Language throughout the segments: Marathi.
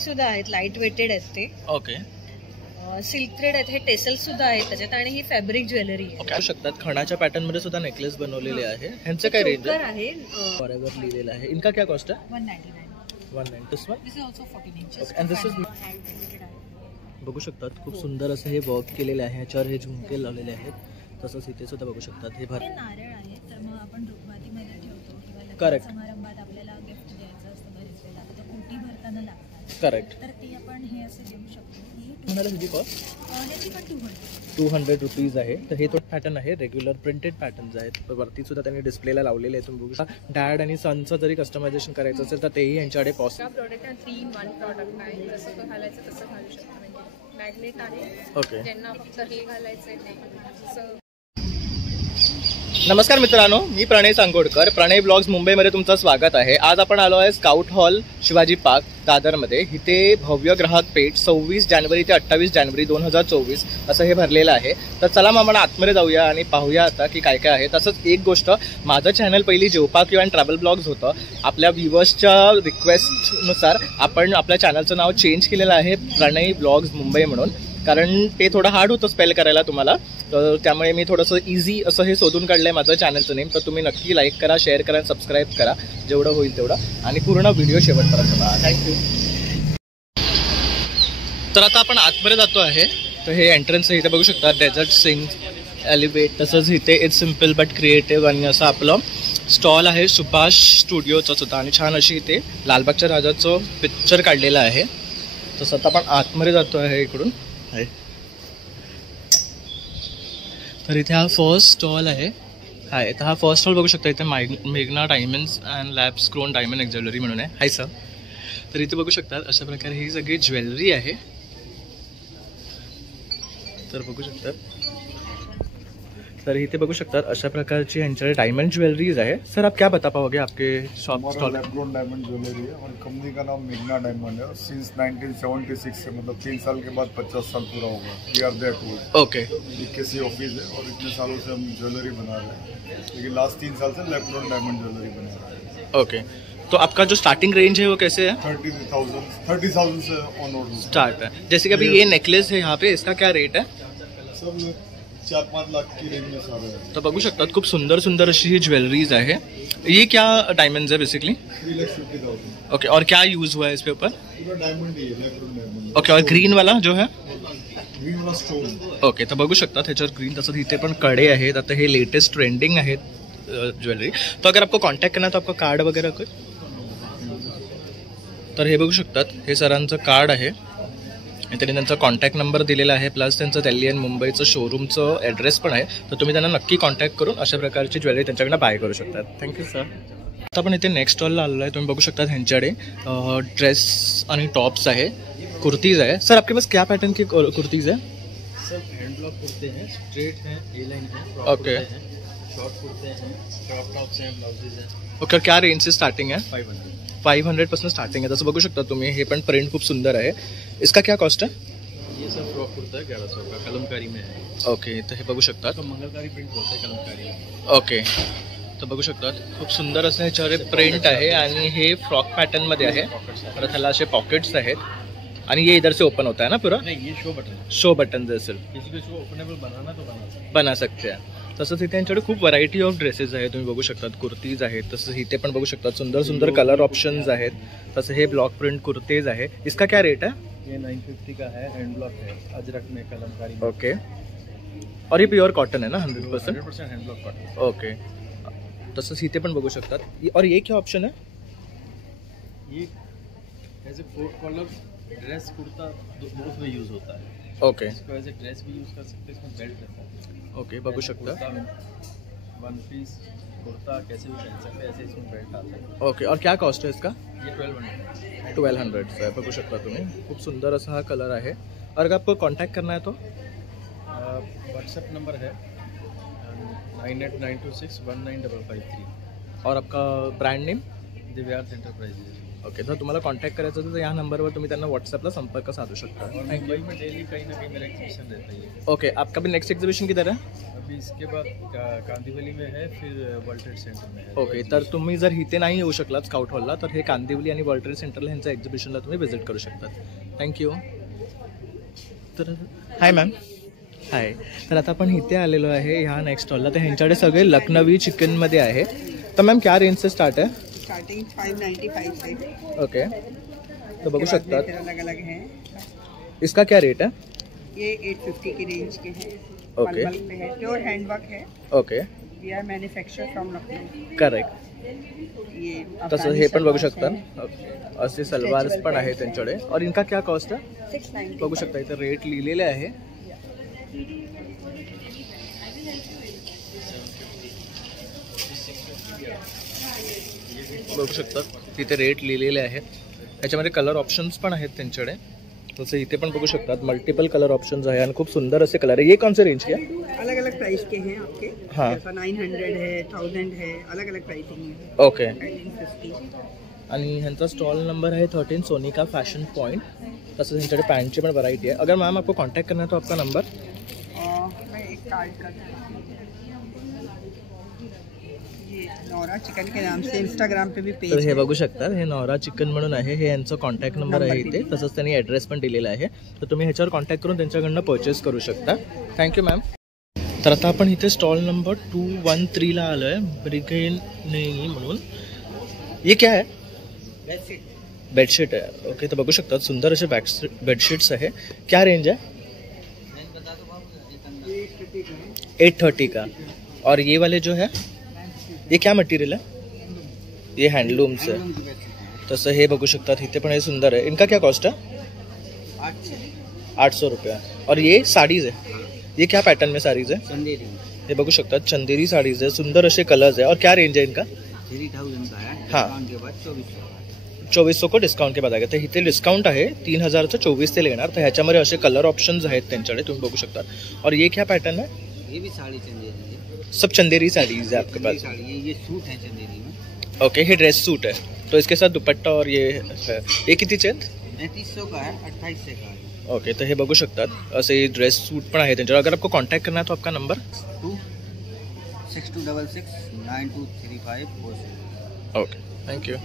सुद्धा आहेत, लाईट वेटेड आहेत ते. ओके. सिल्क थ्रेड आहेत, हे टेसल सुद्धा आहेत त्याच्यात आणि ही फॅब्रिक ज्वेलरी आहे. काय शकतात खणाच्या पॅटर्न मध्ये सुद्धा नेकलेस बनवलेले आहे. ह्यांचं काय रेंज आहे? फॉरएवर लिहिलेलं आहे. इनका क्या कॉस्ट है? 199. 190. This one? This is also 14 inches. Okay. And this is बघू शकतात खूप सुंदर असं हे वर्क केलेले आहे. ह्याच्यावर हे झुमके लावलेले आहेत. तसंच इथे सुद्धा बघू शकतात हे नारळ आहे, तर मग आपण रुखमातीमध्ये ठेवतो किंवा करेक्ट समारंभात आपल्याला गिफ्ट द्यायचं असतं बरेच वेळेला, तर कोटी भरताना लागतात. करेक्ट. तर ते आपण हे असं देऊ शकतो. ह्याची कॉस्ट ह्याची पण 200 रुपीज आहे. तर हे तो पॅटर्न आहे, रेग्युलर प्रिंटेड पॅटर्न्स आहेत. वरती सुद्धा त्यांनी डिस्प्लेला लावलेले आहे. तुम्ही बघू शकता. डॅड आणि सनचं जरी कस्टमायझेशन करायचं असेल तर तेही यांच्याकडे पॉसिबल. प्रोडक्ट आहे 3 in 1 प्रोडक्ट आहे. जसं तो घालायचं तसं घालू शकतो. म्हणजे मॅग्नेट आहे. ओके. ज्यांना फक्त हे घालायचं नाही. नमस्कार मित्रांनो, मी प्रणय सांगोडकर. प्रणय ब्लॉग्स मुंबईमध्ये तुमचं स्वागत आहे. आज आपण आलो आहे स्काउट हॉल शिवाजी पार्क दादरमध्ये. इथे भव्य ग्राहक पेठ 26 जानेवारी ते 28 जानेवारी 2024 असं हे भरलेलं आहे. तर चला मग आपण आतमध्ये जाऊया आणि पाहूया आता की काय काय आहे. तसंच एक गोष्ट, माझं चॅनल पहिली जेवपाक किंवा ट्रॅव्हल ब्लॉग्स होतं. आपल्या व्ह्युअर्सच्या रिक्वेस्टनुसार आपण आपल्या चॅनलचं नाव चेंज केलेलं आहे प्रणय ब्लॉग्स मुंबई म्हणून, कारण ते थोडं हार्ड होतं स्पेल करायला तुम्हाला. तर त्यामुळे मी थोडंसं इझी असं हे शोधून काढलं आहे माझं चॅनलचं नेम. तर तुम्ही नक्की लाईक करा, शेअर करा, सबस्क्राईब करा जेवढं होईल तेवढं, आणि पूर्ण व्हिडिओ शेवटपर्यंत बघा. थँक्यू. तर आता आपण आतमध्ये जातो आहे. तर हे एंट्रन्स आहे, इथे बघू शकता डेझर्ट सिंग एलिवेट. तसंच इथे इट्स सिम्पल बट क्रिएटिव्ह आणि असं आपलं स्टॉल आहे सुभाष स्टुडिओचं सुद्धा, आणि छान अशी इथे लालबागच्या राजाचं पिक्चर काढलेलं आहे. तसं आता आपण आतमध्ये जातो आहे इकडून. तर इथे हा फर्स्ट स्टॉल आहे. हाय, तर हा फर्स्ट स्टॉल बघू शकता. इथे मेघना diamonds and labs grown diamond jewellery म्हणून आहे. Hi sir. तर इथे बघू शकतात अशा प्रकारे ही सगळी ज्वेलरी आहे. तर बघू शकतात. तर इथे बघू शकतात अशा प्रकारची यांच्याकडे डायमंड ज्वेलरीज आहे. सर आप क्या बता पाओगे आपके shop stall? Lab grown diamond jewellery है और कंपनी का नाम मेघना डायमंड है. सिंस 1976 से, मतलब 3 साल के बाद 50 साल पूरा होगा. We are there too. Okay. किसी ऑफिस है और इतने सालों से हम ज्वेलरी बना रहे हैं, लेकिन लास्ट 3 साल से लैब ग्रोन डायमंड ज्वेलरी बना रहे हैं. ओके. तो आपका जो स्टार्टिंग रेंज है वो कैसे है? 30,000 से ऑनवर्ड स्टार्ट है. जैसे कि अभी ये नेकलेस है यहाँ पे, इसका क्या रेट है? सब 4-5 लाख की रेंज में सारे है. तो बघू शकतात खूप सुंदर सुंदर अशी ही ज्वेलरीज आहे. ये क्या डायमंड्स है बेसिकली? 3,50,000. ओके. और क्या यूज हुआ है इस पे ऊपर? पूरा डायमंड ही है, लैब ग्रोन डायमंड. ओके. और ग्रीन वाला जो है? ग्रीन वाला स्टोन. ओके. तर बघू शकता त्याच्यावर ग्रीन. तसंच इथे पण कडे आहेत. आता हे लेटेस्ट ट्रेंडिंग आहेत ज्वेलरी. तो अगर आपको कॉन्टॅक्ट करना तो आपका कार्ड वगैरह कोई? तर हे बघू शकतात हे सरांचं कार्ड आहे. त्यांनी त्यांचा कॉन्टॅक्ट नंबर दिलेला आहे, प्लस त्यांचं दिल्ली आणि मुंबईचं शोरूमचं ॲड्रेस पण आहे. तर तुम्ही त्यांना नक्की कॉन्टॅक्ट करून अशा प्रकारची ज्वेलरी त्यांच्याकडनं बाय करू शकतात. Thank you sir. आता आपण इथे नेक्स्ट स्टॉलला आलेलो आहे. तुम्ही बघू शकता ह्यांच्याकडे ड्रेस आणि टॉप्स आहे, कुर्तीज आहे. सर आपके पास क्या पैटर्न की कुर्तीज है? सर हैंड ब्लॉक कुर्ते हैं, स्ट्रेट हैं, ए लाइन है, ओके. शॉर्ट कुर्ते हैं, क्रॉप टॉप्स हैं, ब्लाउजेज हैं. ओके. और क्या रेंज से स्टार्टिंग है? 500 पासून स्टार्टिंग आहे. तसं बघू शकता तुम्ही. हे पण प्रिंट खूप सुंदर आहे. इसका क्या कॉस्ट है? ये सब फ्रॉक कुर्ता है 1100 का, कलमकारी में है. ओके. तर हे बघू शकतात. तो मंगलकारी प्रिंट बोलते हैं कलमकारी में. ओके. तर बघू शकतात खूप सुंदर असं ह्याच्यावर प्रिंट आहे आणि हे फ्रॉक पॅटर्न मध्ये आहे. परत ह्याला असे पॉकेट्स आहेत आणि ये इधर से ओपन होता है ना पूरा? नहीं, ये शो बटन. शो बटन असेल. किसी को इसको ओपनेबल बनाना तो बना सकते हैं. तसंच इथे यांच्याकडे खूप व्हरायटी ऑफ ड्रेसेस आहे. तुम्ही बघू शकतात कुर्तीज आहेत. तसंच इथे पण बघू शकतात सुंदर सुंदर कलर ऑप्शन्स आहेत. तसं हे ब्लॉक प्रिंट कुर्तेज आहे. इसका क्या रेट है? ये 950 का है, हैंड ब्लॉक है, अजरक में, कलमकारी में. ओके. और ये प्योर कॉटन है ना? 100%? 100% हैंड ब्लॉक कॉटन. ओके. तसंच इथे पण बघू शकतात. और ये क्या ऑप्शन है? ये as a coat collar dress kurta both में यूज होता है. ओके. इसको एज ए ड्रेस भी यूज कर सकते हैं, इसमें बेल्ट रहता है. ओके. बघू शकता. वन पीस कुर्ता कैसे भी पहन सकते हैं, ऐसे इसमें बेल्ट आता है. ओके. और क्या कॉस्ट है इसका? ये 1200. 1200 है. बघू शकता तुम्ही. खूप सुंदर असा हा कलर आहे. और अगर आपको कॉन्टॅक्ट करना है तो व्हाट्सएप नंबर है 9892619553. और आपका ब्रांड नेम? दिव्यार्थ एंटरप्राइजेज. ओके, जर तुम्हाला कॉन्टॅक्ट करायचं असेल तर या नंबरवर तुम्ही त्यांना व्हाट्सएपला संपर्क साधू शकता. और मुंबई में डेली कहीं ना कहीं मेरा एग्जीबिशन रहता ही है. ओके, आपका भी नेक्स्ट एग्जीबिशन किधर है? अभी इसके बाद कांदिवली में है, फिर वर्ल्ड ट्रेड सेंटर में है. ओके, तर तुम्ही जर इथे नाही येऊ शकलात स्काउट हॉलला तर हे कांदिवली आणि वर्ल्ड ट्रेड सेंटरला ह्यांच्या एक्झिबिशनला तुम्ही व्हिजिट करू शकतात. थँक्यू. तर हाय मॅम. हाय. तर आता आपण इथे आलेलो आहे ह्या नेक्स्ट स्टॉलला. तर ह्यांच्याकडे सगळे लखनवी चिकनमध्ये आहे. तर मैम क्या रेंज से स्टार्ट है? स्टार्टिंग 595 से. ओके, तो बघू शकतात अलग अलग हैं. इसका क्या रेट है? ये 850 की रेंज के हैं. ओके. मलमल पे है, प्योर हैंडवर्क है. Okay, we are manufacture from Lucknow. Correct. ये तसं हे पण बघू शकतात, असे सलवार्स पण आहे त्यांच्याकडे. और इनका क्या कॉस्ट है? 690. बघू शकता इथे रेट लिहिलेले आहे. बघू शकतात तिथे रेट लिहिलेले आहेत. त्याच्यामध्ये कलर ऑप्शन्स पण आहेत त्यांच्याकडे. तसं इथे पण बघू शकतात मल्टिपल कलर ऑप्शन्स आहे आणि खूप सुंदर असे कलर आहे. ये कौन से रेंज के? अलग अलग प्राइस के हैं आपके. हाँ. जैसा 900 है, 1000 है, अलग अलग प्राइसिंग है. ओके. 950. आणि ह्यांचा स्टॉल नंबर है 13 सोनिका फैशन पॉइंट. तसंच ह्यांच्याकडे पॅन्टची पण व्हरायटी आहे. अगर मैम आपको कॉन्टैक्ट करना है तो आपका नंबर? मैं एक कार्ड कर ये नौरा चिकन के नाम से इंस्टाग्राम पे भी पेज तर हे है. बघू शकता, हे नौरा चिकन म्हणून आहे. हे यांचं कॉन्टॅक्ट नंबर आहे इथे. तसंच त्यांनी ॲड्रेस पण दिलेला आहे. तर तुम्ही ह्याच्यावर कॉन्टॅक्ट करून त्यांच्याकडनं परचेस करू शकता. Thank you ma'am. तर आता आपण इथे स्टॉल नंबर 213ला आलो आहे, ब्रिगेन नाही म्हणून. ये क्या है? बेडशीट आहे. ओके, तर बघू शकता सुंदर असे बेडशीट्स आहे. क्या रेंज है? 830 का. और ये वाले जो है ये क्या मटेरियल है? ये हैंडलूम से. तसं हे बघू शकतात इथे पण हे सुंदर आहे. इनका क्या कॉस्ट है? 800 रुपया. और ये साड़ीज है, ये क्या पैटर्न में साड़ीज है? चंदेरी. हे बघू शकतात चंदेरी साड़ीज है, सुंदर असे कलर्स है. और क्या रेंज है इनका? 3000 का है. हाँ. डिस्काउंट के बाद 2400 का. 2400 को डिस्काउंट के बाद आहे. तर इथे डिस्काउंट आहे 3000चं 24 ते लेणार. तर ह्याच्यामध्ये असे कलर ऑप्शन्स आहेत त्यांच्याकडे, तुम्ही बघू शकता. और ये क्या पैटर्न है? ये भी साड़ी चंदेरी है. सब चंदेरी साड़ीज है आपके चंदेरी पास? साड़ी है. ये सूट है चंदेरी में. ओके, हे ड्रेस सूट है तो इसके साथ दुपट्टा और ये है. ये कितीचे आहेत? 3500 का है, 2800 का है. ओके, तर हे बघू शकतात असे ड्रेस सूट पण आहे त्यांच्यावर. अगर आपको कॉन्टैक्ट करना है तो आपका नंबर? 6266 9235. Okay, thank you.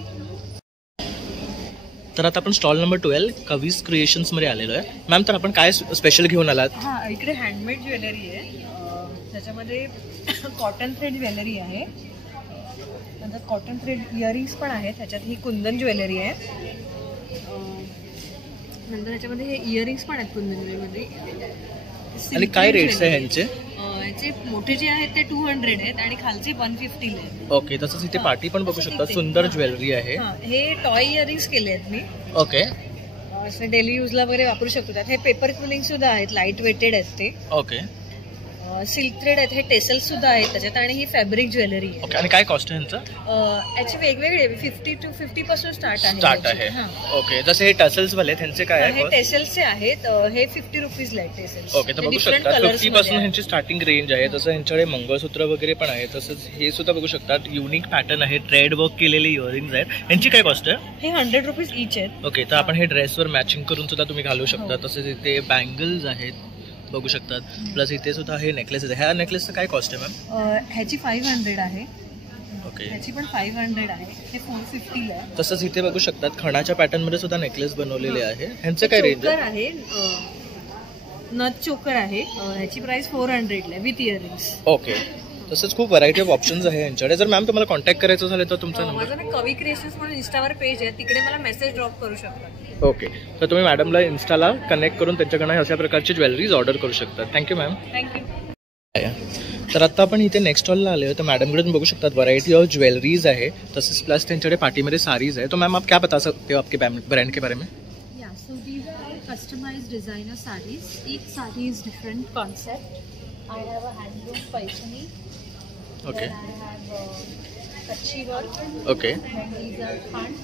तर आता आपण स्टॉल नंबर 12 कवीज क्रिएशन्समध्ये आलेलो आहे. मॅम, तर आपण काय स्पेशल घेऊन आलात? हा, इकडे हँडमेड ज्वेलरी आहे. त्याच्यामध्ये कॉटन थ्रेड ज्वेलरी आहे. नंतर कॉटन थ्रेड इयरिंग्स पण आहेत. ह्याच्यात ही कुंदन ज्वेलरी आहे. नंतर ह्याच्यामध्ये हे इयरिंग्स पण आहेत कुंदन ज्वेलरीमध्ये. आणि काय रेट्स आहे ह्यांचे? ह्याचे मोठे जे आहेत ते 200 आहेत आणि खालचे 150 आहेत. ओके, तसंच इथे पार्टी पण बघू शकता. सुंदर ज्वेलरी आहे. हे टॉय इयरिंग्स केले आहेत मी. ओके. असे डेली यूजला वगैरे वापरू शकतो. त्यात हे पेपर क्विलिंग सुद्धा आहेत, लाईट वेटेड आहेत ते. ओके. सिल्क थ्रेड आहेत, हे टेसल्स सुद्धा आहेत त्याच्यात. आणि ही फॅब्रिक ज्वेलरी आहे. ओके, आणि काय कॉस्ट आहे ह्यांचं? याचे वेगवेगळे 50 to 50 पासून स्टार्ट आहे. आहे. ओके, जसे हे टसल्स वाले त्यांचे काय आहे? हे टेसल्सचे आहेत. हे 50 रुपीजला आहेत टेसल्स. ओके, तर बघू शकता 50 पासून ह्यांची स्टार्टिंग रेंज आहे. तसं ह्यांच्याकडे मंगळसूत्र वगैरे पण आहे. तसंच हे सुद्धा बघू शकतात युनिक पॅटर्न आहे. थ्रेड वर्क केलेले इयरिंग्स आहेत. यांची काय कॉस्ट आहे? हे 100 रुपीज इच आहेत. ओके, तर आपण हे ड्रेसवर मॅचिंग करून सुद्धा तुम्ही घालू शकता. तसेच इथे बँगल्स आहेत बघू शकतात. प्लस इथे सुद्धा हे नेकलेसेस आहे. ह्या नेकलेसचं काय कॉस्ट आहे मॅम? ह्याची 500 आहे. ओके, ह्याची पण 500 आहे. हे 450 आहे. तसंच इथे बघू शकतात खणाच्या पॅटर्न मध्ये सुद्धा नेकलेस बनवलेले आहे. ह्यांचं काय रेंज चोकर आहे? नथ चोकर आहे. ह्याची प्राइस 400 आहे विथ इयरिंग्स. ओके, तसंच खूप व्हरायटी ऑफ ऑप्शन्स आहे यांच्याकडे. जर मॅम तुम्हाला कॉन्टॅक्ट करायचं झालं तर तुमचा नंबर? माझं ना कवी क्रिएशन्स म्हणून इंस्टावर पेज आहे, तिकडे मला मेसेज ड्रॉप करू शकता. ओके, तर तुम्ही मॅडमला इन्स्टाला कनेक्ट करून त्यांच्याकडनं अशा प्रकारची ज्वेलरीज ऑर्डर करू शकता. Thank you ma'am. थँक्यू. तर आता आपण इथे नेक्स्ट स्टॉलला आले तर मॅडमकडे तुम्ही बघू शकतात व्हरायटी ऑफ ज्वेलरीज आहे. तसेच प्लस त्यांच्याकडे पार्टीमध्ये सारीज आहे. तो मैम आप क्या बता सकते हो आपके ब्रांड के बारे में? Yeah, so these are all customized designer sarees. Each saree is different concept. I have a handloom paishani. Okay. Then I have kachi work. Okay. Then these are khand.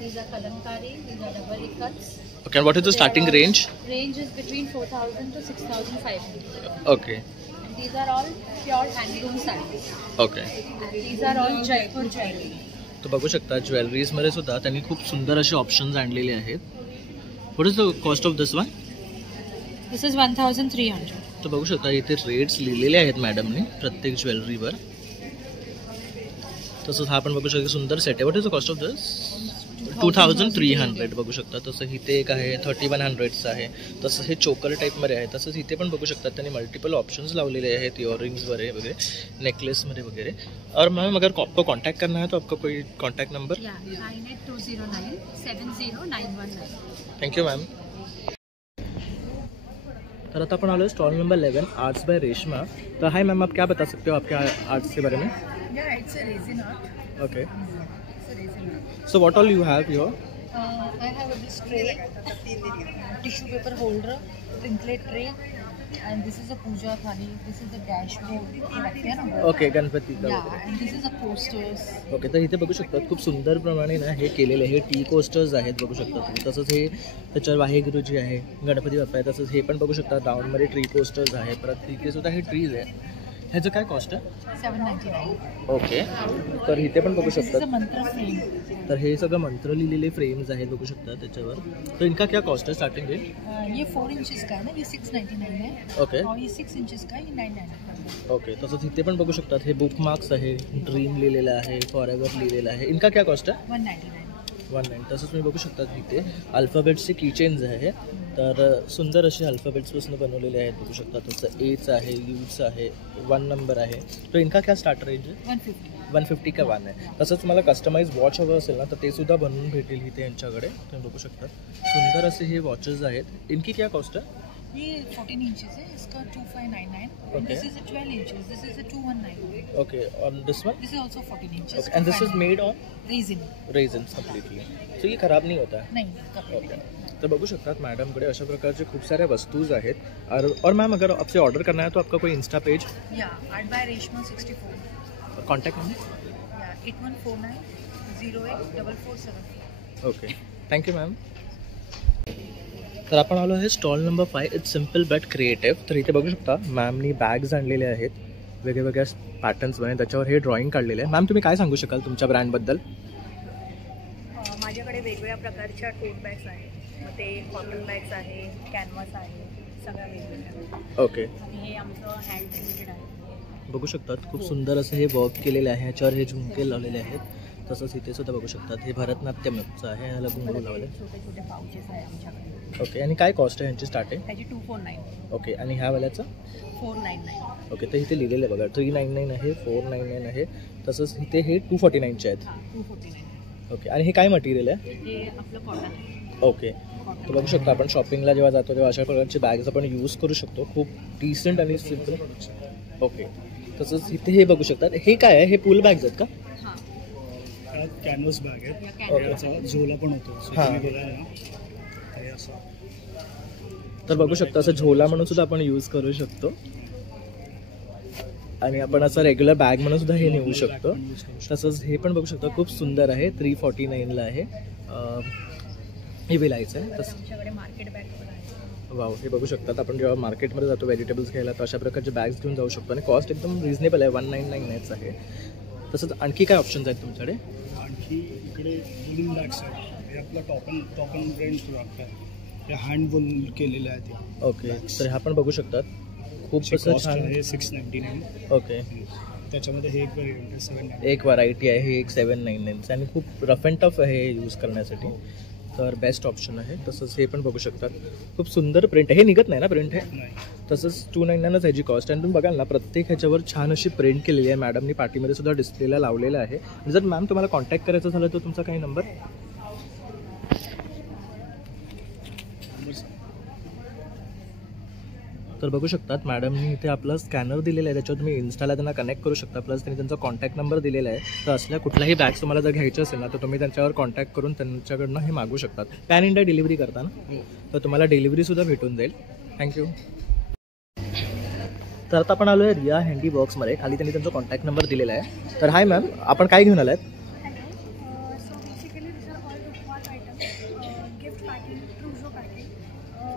These are kalamkari. These are double cuts. Okay, and what is the starting range? Range is between 4,000 to 6,500. Okay. And these are all pure handloom sarees. Okay. And these are all Jaipur jewelry. तर बघू शकता ज्वेलरीजमध्ये सुद्धा त्यांनी खूप सुंदर असे ऑप्शन्स आणलेले आहेत. What is the cost of this one? This is 1,300. तर बघू शकता इथे रेट्स लिहिलेले आहेत मॅडमने प्रत्येक ज्वेलरीवर. तसंच हा पण बघू शकता सुंदर सेट आहे. What is the cost of this? 2,300 बघू शकता. तसं इथे एक आहे 3,100चं आहे. तसं हे चोकर टाईपमध्ये आहे. तसंच इथे पण बघू शकता त्यांनी मल्टिपल ऑप्शन्स लावलेले आहेत इयरिंग्स वगैरे नेकलेसमध्ये वगैरे. और मैम अगर आपको कॉन्टैक्ट करना है तो आपका कोई contact number? 98209 70919. Thank you ma'am. तर आता आपण आलो stall number 11 arts by Reshma. तो हाय मैम, आप क्या बता सकते हो आपके आर्ट्स के बारे में? Yeah, it's a resin art. Okay, It's a resin art. So what all you have here? I have this tray, tissue paper holder, trinket tray, and this is a puja thali. This is the dashboard. Okay, Ganpati का Yeah, वगैरे. and this is a coasters. Okay, तर इथे बघू शकता खूप सुंदर प्रमाणे ना हे केलेले हे टी कोस्टर्स आहेत बघू शकता तुम्ही. तसंच हे त्याच्यावर वाहेगुरुजी आहे, गणपती बाप्पा आहे. तसंच हे पण बघू शकता डाऊनमध्ये ट्री कोस्टर्स आहे. परत तिथे सुद्धा हे ट्रीज आहे. ह्याचं काय कॉस्ट आहे? 799. ओके, तर इथे पण बघू This is a शकता. mantra frame. तर हे सगळं मंत्र लिहिलेले फ्रेम्स आहेत बघू शकता त्याच्यावर. तर इनका क्या कॉस्ट है स्टार्टिंग रेट? ये 4 इंचेस का है ना, ये 699 है. ओके और ये 6 इंचेस का, ये 999. ओके, तसंच इथे पण बघू शकतात हे बुक मार्क्स आहे, ड्रीम लिहिलेलं आहे, फॉर एव्हर लिहिलेलं आहे. इनका क्या कॉस्ट आहे? 199. 190. तसंच तुम्ही बघू शकता इथे अल्फाबेट्सचे कीचेन्स आहे. तर सुंदर असे अल्फाबेट्सपासून बनवलेले आहेत बघू शकता. तसं एचं आहे, यूचं आहे, 1 नंबर आहे. तर इनका क्या स्टार्ट रेंज आहे? 150. 150 का 1 आहे. तसंच तुम्हाला कस्टमाइज वॉच हवं असेल ना तर ते सुद्धा बनवून भेटेल इथे यांच्याकडे. तुम्ही बघू शकता सुंदर असे हे वॉचेस आहेत. इनकी क्या कॉस्ट आहे? ये 14 इंचेस है, इसका 2599. Okay. This is a 12 inches. This is a 219. Okay, on this one? This is also 14 inches. Okay, and this is made on resin. Resins completely. So ये खराब नहीं होता है. नहीं कपड़े. ओके, तर बघू शकतात मॅडमकडे अशा प्रकारचे खूप साऱ्या वस्तूज आहेत. और मैम अगर आपसे ऑर्डर करना है तो आपका कोई Insta page, Yeah, Art by Reshma 64. Contact number? Yeah, 8149 084474. Okay, thank you ma'am. तर आपण आलो आहे stall number 5 it's simple but creative. तर इथे बघू शकता मॅमनी बॅग्स आणलेले आहेत वेगवेगळ्या पॅटर्न्समध्ये. त्याच्यावर हे ड्रॉइंग काढलेले आहे. मॅम तुम्ही काय सांगू शकाल तुमच्या ब्रँडबद्दल? माझ्याकडे वेगवेगळ्या प्रकारच्या टोट बॅग्स आहेत. मग ते कॉटन बॅग्स आहे, कॅनव्हास आहे, सगळ्या वेगवेगळ्या. ओके, आणि हे आमचं हँड क्रिएटेड आहे. बघू शकतात खूप सुंदर असं हे वर्क केलेलं आहे. ह्याच्यावर हे झुमके लावलेले आहेत. तसंच इथे सुद्धा बघू शकतात हे भरतनाट्यमचं आहे. ह्याला घुंगरू लावले. छोटे छोटे पाउचेस आहे आमच्याकडे. ओके, आणि काय कॉस्ट आहे ह्यांची स्टार्टिंग? त्याची 249. ओके, आणि ह्या वाल्याचं? 499. ओके, तर इथे लिहिलेलं आहे बघा 399 आहे, 499 आहे. तसंच इथे हे 249चे आहेत. 249. ओके, आणि हे काय मटेरियल आहे? हे आपलं कॉटन आहे. ओके, तर बघू शकतो आपण शॉपिंगला जेव्हा जातो तेव्हा अशा प्रकारचे बॅग्स आपण यूज करू शकतो. खूप डिसेंट आणि सिम्पल. ओके, तसंच इथे हे बघू शकतात. हे काय आहे? हे पूल बॅग्स आहेत का? हां, कॅनव्हास बॅग आहे. कॅनव्हास. याचा झोला पण होतो. हां. तर बघू शकतो असं झोला म्हणून सुद्धा आपण यूज करू शकतो. आणि आपण असं रेग्युलर बॅग म्हणून सुद्धा हे नेऊ शकतो. तसंच हे पण बघू शकतो खूप सुंदर आहे. 349ला आहे. हे विलायचं आहे. तसं आमच्याकडे मार्केट बॅग पण आहे. वाव, हे बघू शकतात आपण जेव्हा मार्केटमध्ये जातो व्हेजिटेबल्स घ्यायला तर अशा प्रकारचे बॅग्स घेऊन जाऊ शकतो. आणि कॉस्ट एकदम रिजनेबल आहे, 199 आहे. तसंच आणखी काय ऑप्शन्स आहेत तुमच्याकडे? आणखी इकडे वुलन बॅग्स आहेत. हे आपलं टॉपन ब्रँड प्रॉडक्ट आहे. हे हँड वूल केलेले आहे ते. ओके, तर ह्या पण बघू शकतात खूप असं छान आहे 699. ओके, त्याच्यामध्ये हे एक व्हेरियंट आहे 799. एक व्हरायटी आहे. हे एक 799 आणि खूप रफ अँड टफ आहे यूज करण्यासाठी. तर बेस्ट ऑप्शन आहे. तसंच हे पण बघू शकतात खूप सुंदर प्रिंट आहे. हे निघत नाही ना प्रिंट? हे नाही. तसंच 299च ह्याची कॉस्ट. आणि तुम्ही बघाल ना प्रत्येक ह्याच्यावर छान अशी प्रिंट केलेली आहे. मॅडमनी पाठीमध्ये सुद्धा डिस्प्लेला लावलेलं आहे. जर मॅम तुम्हाला कॉन्टॅक्ट करायचं झालं तर तुमचा काही नंबर? तर बघू शकतात मॅडमनी इथे आपला स्कॅनर दिलेला आहे. त्याच्यावर तुम्ही इन्स्टाला त्यांना कनेक्ट करू शकता. प्लस त्यांनी त्यांचा कॉन्टॅक्ट नंबर दिलेला आहे. तर असल्या कुठल्याही बॅग्स तुम्हाला जर घ्यायचे असेल ना तर तुम्ही त्यांच्यावर कॉन्टॅक्ट करून त्यांच्याकडनं हे मागू शकतात. पॅन इंडिया डिलिव्हरी करता ना तर तुम्हाला डिलिव्हरीसुद्धा भेटून जाईल. थँक्यू. तर आता आपण आलो आहे रिया हँडी बॉक्समध्ये. खाली त्यांनी त्यांचा कॉन्टॅक्ट नंबर दिलेला आहे. तर हाय मॅम, आपण काय घेऊन आलात? So basically these are all bookmark items, gift packing, trousseau packing.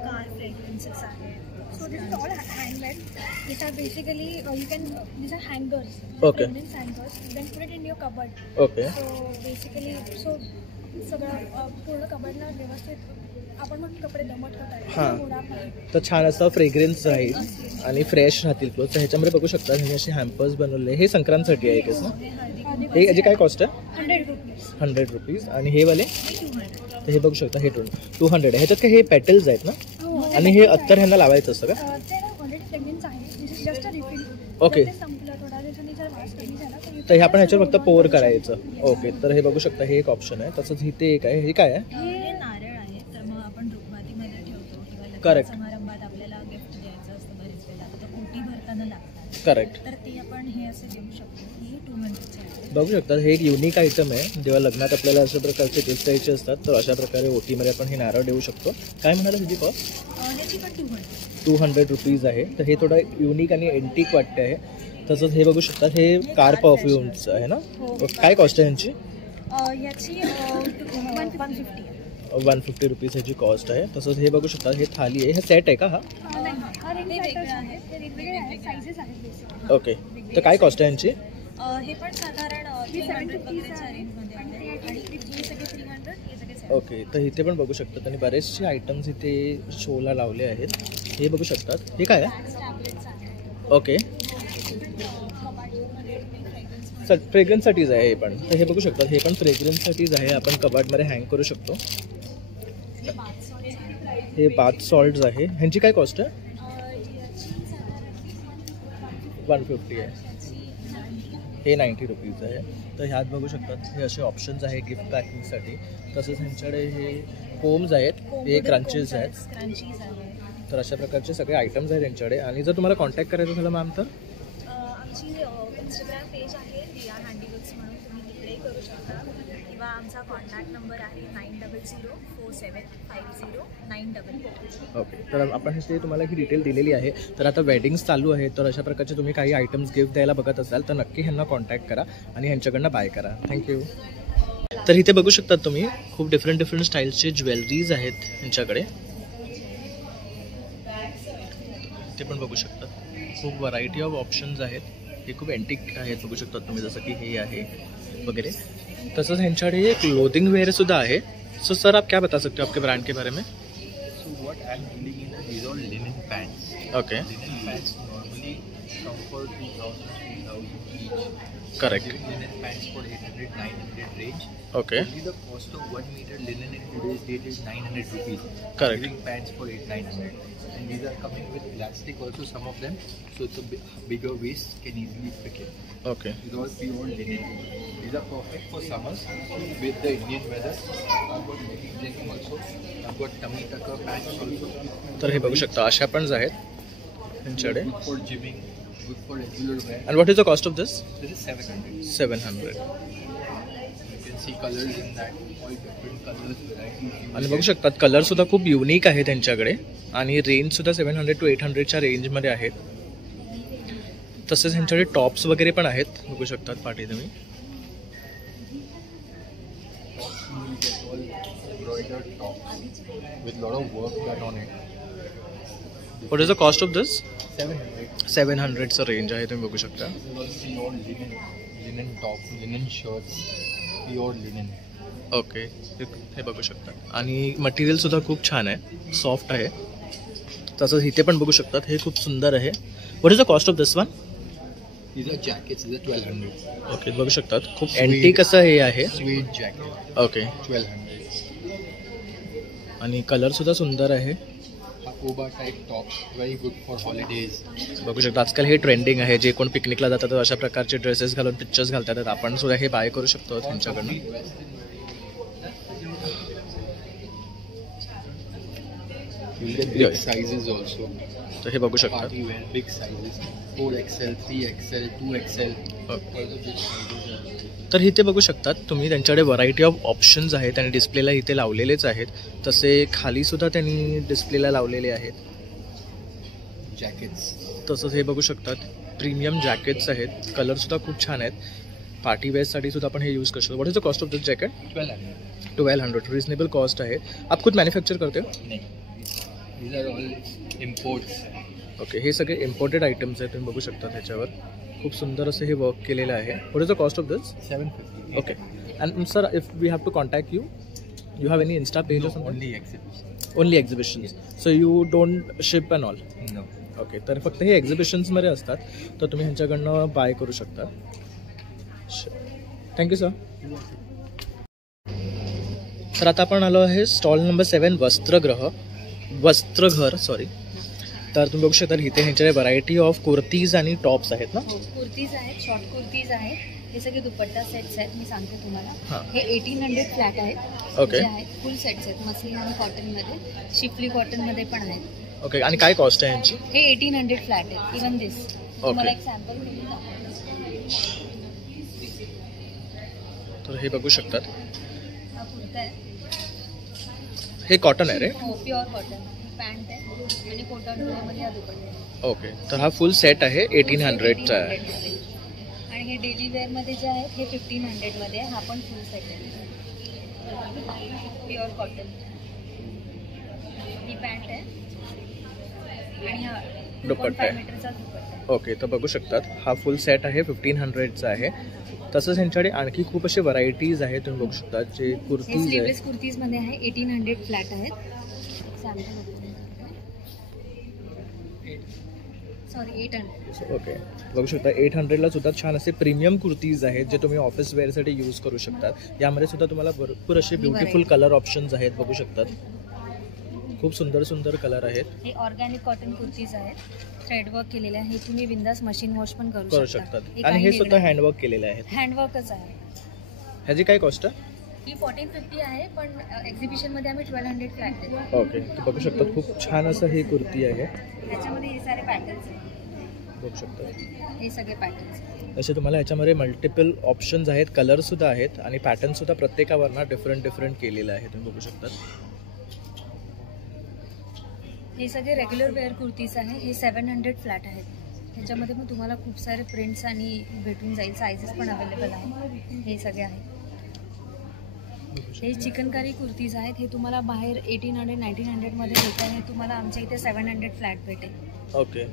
Car fragrances आहेत. So this is all handmade. These are basically these are hangers. Okay. Fragrance hangers. You can put it in your cupboard. Okay. So basically सगळं पूर्ण कबडला व्यवस्थित आपण म्हणून कपडे दमट हां. होतात. तर छान असं फ्रेग्रन्स राहील आणि फ्रेश राहतील क्लोथ. तर ह्याच्यामध्ये बघू शकता हे असे हॅम्पर्स बनवले. हे संक्रांतसाठी आहे कसं? हे याची काय कॉस्ट आहे? 100 रुपीज. 100 रुपीज. आणि हे वाले 200. तर हे बघू शकता हे 200 आहे. ह्याच्यात काय हे पेटल्स आहेत ना? आणि हे अत्तर ह्यांना लावायचं असतं का? ते ना ऑलरेडी फ्रेग्रन्स आहे. This is just a refill. Okay. ते संपलं थोड्या दिवसांनी जर वास कमी झाला तर हे आपण ह्याच्यावर फक्त पोर करायचं. ओके. तर हे बघू शकता हे एक ऑप्शन आहे. तसंच इथे एक आहे. हे काय आहे? हे नारळ आहे. तर मग आपण रुखमातीमध्ये ठेवतो किंवा लग्न Correct. समारंभात आपल्याला गिफ्ट द्यायचं असतं बरेच वेळेला. तर कोटी भरताना लागतात. करेक्ट. तर ते आपण हे असं देऊ शकतो. हे 200चे आहे. बघू शकता हे एक युनिक आयटम आहे. जेव्हा लग्नात आपल्याला अशा प्रकारचे गिफ्ट द्यायचे असतात तर अशा प्रकारे ओटीमध्ये आपण हे नारळ देऊ शकतो. काय म्हणाला तुझी कॉस्ट? ह्याची पण 200 रुपीज आहे. तर हे थोडं युनिक आणि एंटिक वाटते आहे. तसंच हे बघू शकता हे कार परफ्युम्स आहे ना? काय कॉस्ट आहे यांची? याची 150 आहे. 150 रुपीज ह्याची कॉस्ट आहे. तसंच हे बघू शकता हे थाली आहे. हे सेट आहे का हा? हा वेगवेगळे आहेत. ते वेगवेगळे आहेत. साईजेस आहेत बेसिक. ओके. तर काय कॉस्ट आहे यांची? हे पण साधारण 300 वगैरेच्या रेंजमध्ये आहे. आणि हे सगळे 300, हे सगळे 700. ओके. तर इथे पण बघू शकतात आणि बरेचसे आयटम्स इथे शोला लावले आहेत. हे बघू शकतात. हे काय आहे? टॅब्लेट्स आहेत. ओके. फ्रेग्रन्ससाठीच आहे हे पण. तर हे बघू शकतात हे पण फ्रेग्रन्ससाठीच आहे. आपण कबाडमध्ये हँग करू शकतो. हे बाथ सॉल्ट्स आहे. ह्यांची काय कॉस्ट आहे? 150 आहे. हे 90 रुपीज आहे. तर ह्यात बघू शकतात हे असे ऑप्शन्स आहे गिफ्ट पॅकिंगसाठी. तसंच ह्यांच्याकडे हे कोम्स आहेत. हे क्रंचेस आहेत. क्रंचीज आहे. तर अशा प्रकारचे सगळे आयटम्स आहेत त्यांच्याकडे. आणि जर तुम्हाला कॉन्टॅक्ट करायचं झालं मॅम तर आमची इंस्टाग्राम पेज आहे रिया हँडीवर्क्स म्हणून. तुम्ही तिकडेही करू शकता किंवा आमचा कॉन्टॅक्ट नंबर आहे 9004750944. ओके. तर आपण हे तुम्हाला ही डिटेल दिलेली आहे. तर आता वेडिंग्स चालू आहे तर अशा प्रकारचे तुम्ही काही आयटम्स गिफ्ट द्यायला बघत असाल तर नक्की ह्यांना कॉन्टॅक्ट करा आणि ह्यांच्याकडनं बाय करा. थँक्यू. तर इथे बघू शकतात तुम्ही खूप डिफरंट स्टाईल्सचे ज्वेलरीज आहेत ह्यांच्याकडे. ते पण बघू शकतात. खूप व्हरायटी ऑफ ऑप्शन्स आहेत. हे खूप एंटिक आहेत बघू शकतात तुम्ही जसं की हे आहे वगैरे. तसंच ह्यांच्याकडे क्लोथिंग वेअर सुद्धा आहे. सो सर आप क्या बता सकते हो आपके ब्रांड के बारे में? So what I'm dealing in these all linen pants. Okay. Linen pants normally come for 2,000, 3,000 each. Correct. Giving linen pants for 800, 900 range. Okay. Only the cost of 1 meter linen in today's date is 900 rupees. Correct. Giving pants for 800-900. And these are coming with elastic also, some of them. So it's a bigger waist, can easily fit it. Okay. These all pure linen. These are perfect for summers with the Indian weather. I've got legging denim also. I've got tummy tucker pants also. तर हे बघू शकता अशा पण आहेत ह्यांच्याकडे. Good for gymming, good for regular wear. And what is the cost of this? This is 700. 700. You can see colors in that, all different colors, varieties. आणि बघू शकतात कलर सुद्धा खूप युनिक आहे त्यांच्याकडे आणि रेंज सुद्धा 700 to 800च्या रेंजमध्ये आहेत. तसेच ह्यांच्याकडे टॉप्स वगैरे पण आहेत बघू शकतात पाठी तुम्ही. You will get all embroidered tops with lot of work done on it. What is the cost of this? 700. 700चं range आहे तुम्ही बघू शकता. You will see all linen top, linen shirts, pure linen. Okay. हे बघू शकता आणि मटेरियल सुद्धा खूप छान आहे, सॉफ्ट आहे. तसंच इथे पण बघू शकतात हे खूप सुंदर आहे. What is the cost of this one? These are jackets, these are 1200. Okay. बघू शकतात खूप एंटिक असं हे आहे. Suede jacket. ओके. 1200. आणि कलर सुद्धा सुंदर आहे. Hakoba type tops, very good for holidays. बघू शकता आजकाल हे ट्रेंडिंग आहे. जे कोण पिकनिकला जातात तर अशा प्रकारचे ड्रेसेस घालून पिक्चर्स घालतात. आपण सुद्धा हे बाय करू शकतो त्यांच्याकडनं. You get big sizes also. तर हे बघू शकता. Party wear, big sizes. 4XL, 3XL, 2XL. All the big sizes are. तर इथे बघू शकतात तुम्ही त्यांच्याकडे व्हरायटी ऑफ ऑप्शन्स आहेत आणि डिस्प्लेला इथे लावलेलेच आहेत. तसे खाली सुद्धा त्यांनी डिस्प्लेला लावलेले आहेत. Jackets. तसंच हे बघू शकतात प्रीमियम जॅकेट्स आहेत. कलर सुद्धा खूप छान आहेत. पार्टी वेअरसाठी सुद्धा आपण हे यूज करू शकतो. What is the cost of this jacket? 1200. 1200. Reasonable cost आहे. आप खुद मॅन्युफॅक्चर करते हो? नहीं. These are all imports. Okay, हे सगळे इम्पोर्टेड आयटम्स आहेत, तुम्ही बघू शकता त्याच्यावर खूप सुंदर असं हे वर्क केलेलं आहे. What is the cost of this? 750. Okay. And sir, if we have to contact you, you have any insta page or something? Only exhibition. Only exhibitions. So you don't ship and all? No. Okay, तर फक्त हे एक्झिबिशन्समध्ये असतात, तर तुम्ही ह्यांच्याकडनं बाय करू शकता. Thank you sir. तर आता आपण आलो आहे स्टॉल नंबर 7 वस्त्रघर सॉरी. तर तुम्ही बघू शकता इथे ह्यांच्याकडे व्हरायटी ऑफ कुर्तीज आणि टॉप्स आहेत ना? कुर्तीज आहेत, शॉर्ट कुर्तीज आहेत, हे सगळे दुपट्टा सेट्स आहेत. मी सांगते हां. तुम्हाला, हे 1800 फ्लॅट आहेत. ओके. जे आहेत फुल सेट्स आहेत, मस्लिन आणि कॉटनमध्ये, शिफली कॉटनमध्ये पण आहेत. ओके, आणि काय कॉस्ट आहे यांची? हे 1800 फ्लॅट आहेत. इवन दिस तुम्हाला एक सॅम्पल करून दाखवते. तर हे बघू शकतात, हा कुर्ता आहे, हे कॉटन आहे रे? हो प्युअर कॉटन. पॅन्ट आहे आणि कोटन मध्ये हा दुपट्टा आहे. ओके, तर हा फुल सेट आहे 1800चा आहे. आणि हे डेली वेअर मध्ये जे आहेत हे 1500 मध्ये आहे. हा पण फुल सेट आहे, प्युअर कॉटन. ही पॅन्ट आहे आणि हा दुपट्टा आहे. 2.5 मीटरचा दुपट्टा आहे. ओके, तर बघू शकतात हा फुल सेट आहे 1500चा आहे. तसंच ह्यांच्याकडे आणखी खूप असे व्हरायटीज आहेत, तुम्ही बघू शकता. जे हे कुर्तीज स्लीवलेस आहे कुर्तीज मध्ये आहे, 1800 फ्लॅट आहेत. सॉरी 800. ओके, बघू शकता 800ला सुद्धा छान असे प्रीमियम कुर्तीज आहेत, जे तुम्ही ऑफिस वेअरसाठी यूज करू शकतात. यामध्ये सुद्धा तुम्हाला भरपूर असे ब्युटिफुल कलर ऑप्शन्स आहेत, बघू शकतात. खूप सुंदर सुंदर कलर आहेत. हे ऑर्गॅनिक कॉटन कुर्तीज आहेत, थ्रेडवर्क केलेले आहे. हे तुम्ही बिंदास मशीन वॉश पण करू शकता. आणि हे सुद्धा हँडवर्क केलेले आहेत. हँडवर्कच आहे. ह्याची काय कॉस्ट आहे? ही 1450 आहे, पण एक्झिबिशन मध्ये आम्ही 1200 फ्लॅट देतो. ओके, तर बघू शकता खूप छान असं ही कुर्ती आहे, त्याच्यामध्ये हे सारे पॅटर्न्स आहेत, बघू शकता. हे सगळे पॅटर्न्स. तसे तुम्हाला याच्यामध्ये मल्टिपल ऑप्शन्स आहेत, कलर सुद्धा आहेत आणि पॅटर्न सुद्धा प्रत्येकावर ना डिफरंट केलेलं आहे, तुम्ही बघू शकता. हे सगळे रेग्युलर वेअर कुर्तीज आहे. हे 700 फ्लॅट आहेत. ह्याच्यामध्ये पण तुम्हाला खूप सारे प्रिंट्स आणि भेटून जाईल. सायझेस पण अवेलेबल आहे. हे सगळे आहेत. हे चिकनकारी कुर्तीज आहेत. हे तुम्हाला बाहेर 1800 1900 मध्ये भेटेल. हे तुम्हाला आमच्या इथे 700 फ्लॅट भेटेल. ओके,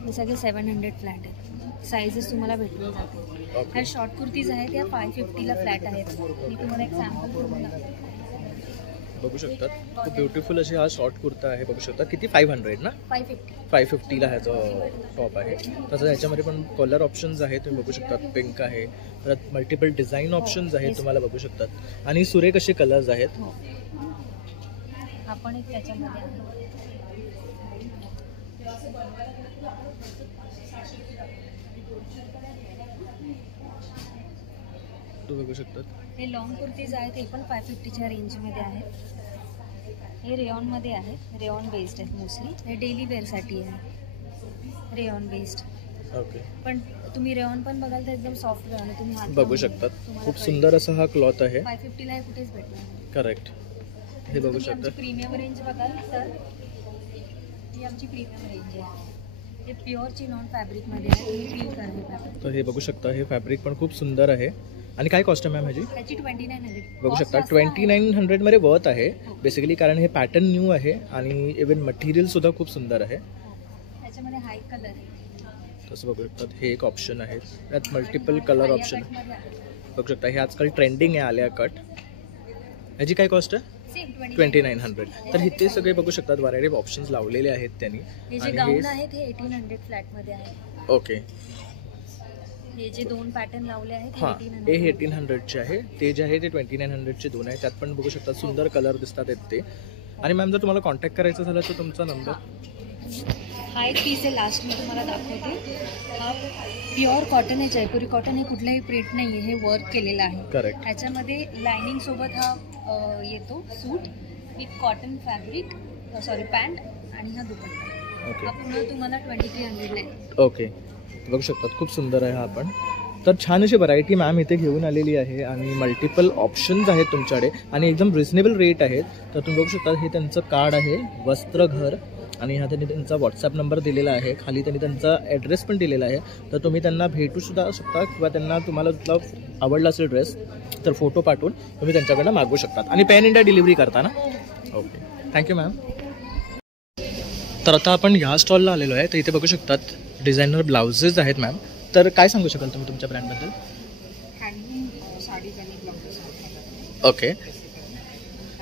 हे सगळे 700 फ्लॅट आहेत. सायझेस तुम्हाला भेटून जातील. ह्या शॉर्ट कुर्तीज आहेत, त्या 550ला फ्लॅट आहेत. मी तुम्हाला एक सॅम्पल करून दाखवते. बघू शकतात खूप ब्युटिफुल अशी हा शॉर्ट कुर्ता आहे, बघू शकता. किती? 500 ना? 550ला ह्याचा टॉप आहे. तसंच ह्याच्यामध्ये पण कलर ऑप्शन्स आहेत, तुम्ही बघू शकतात. पिंक आहे, परत मल्टिपल डिझाईन ऑप्शन्स आहेत, तुम्हाला बघू शकतात. आणि सुरेख असे कलर्स आहेत. आपण एक त्याच्यामध्ये तुम्ही बघू शकतात. हे लॉंग कुर्तीज आहेत. हे पण 550च्या रेंजमध्ये आहेत. हे रेयॉनमध्ये आहेत. रेयॉन बेस्ड आहेत मोस्टली. हे डेली वेअरसाठी आहे, रेयॉन बेस्ड. ओके, पण तुम्ही रेयॉन पण बघाल तर एकदम सॉफ्ट रेयॉन आहे. तुम्ही हात बघू शकतात. खूप सुंदर असा हा क्लॉथ आहे. 550ला हे कुठेच भेटणार. करेक्ट, हे बघू शकता. प्रीमियम रेंज बघाल तर ही आमची प्रीमियम रेंज आहे. हे प्युअर चिनॉन फॅब्रिकमध्ये आहे. हे सिल्क आहे फॅब्रिक. तर हे बघू शकता, हे फॅब्रिक पण खूप सुंदर आहे. आणि काय कॉस्ट आहे मॅम ह्याची? त्याची 2900. बघू शकता 2900 मध्ये वर्थ आहे बेसिकली, कारण हे पॅटर्न न्यू आहे आणि इवन मटेरियल सुद्धा खूप सुंदर आहे. त्याच्यामध्ये हाय कलर आहे. तसं बघू शकतात. हे एक ऑप्शन आहे, त्यात मल्टिपल कलर ऑप्शन बघू शकता. हे आजकाल ट्रेंडिंग आहे आलिया कट. ह्याची काय कॉस्ट आहे? 2900. तर इथे सगळे बघू शकतात व्हरायटी ऑफ ऑप्शन्स लावलेले आहेत त्यांनी. हे जे गाऊन आहेत हे 1800 फ्लॅटमध्ये आहे. ओके, हे जे दोन पॅटर्न लावले आहेत हां, हे 1800चे आहे. ते जे आहे ते 2900चे दोन आहे. त्यात पण बघू शकता सुंदर कलर दिसतात आहेत ते. आणि मॅम जर तुम्हाला कॉन्टॅक्ट करायचं झालं तर तुमचा नंबर. हा एक पीस आहे, लास्ट मी तुम्हाला दाखवते. हा प्युअर कॉटन आहे, जयपुरी कॉटन. हे कुठलाही प्रिंट नाही आहे, हे वर्क केलेलं आहे. करेक्ट. ह्याच्यामध्ये लायनिंग सोबत हा येतो suit with cotton fabric, sorry pant आणि हा दुपट्टा. ओके, हा पुन्हा तुम्हाला 2300 आहे. ओके, बघू शकतात खूप सुंदर आहे हा पण. तर छान अशी व्हरायटी मॅम इथे घेऊन आलेली आहे आणि मल्टिपल ऑप्शन्स आहेत तुमच्याकडे आणि एकदम रिजनेबल रेट आहेत. तर तुम्ही बघू शकता हे त्यांचं कार्ड आहे वस्त्रघर आणि ह्या त्यांनी त्यांचा व्हॉट्सॲप नंबर दिलेला आहे. खाली त्यांनी त्यांचा ॲड्रेस पण दिलेला आहे. तर तुम्ही त्यांना भेटू सुद्धा शकता किंवा त्यांना तुम्हाला आवडला असेल ड्रेस तर फोटो पाठवून तुम्ही त्यांच्याकडनं मागवू शकतात. आणि पॅन इंडिया डिलिव्हरी करता ना? ओके. Thank you ma'am. तर आता आपण ह्या स्टॉलला आलेलो आहे. तर इथे बघू शकतात डिझायनर ब्लाउजेस आहेत मॅम. तर काय सांगू शकाल तुम्ही तुमच्या ब्रँडबद्दल? हँडलूम साडीज आणि ब्लाउजेस ओके.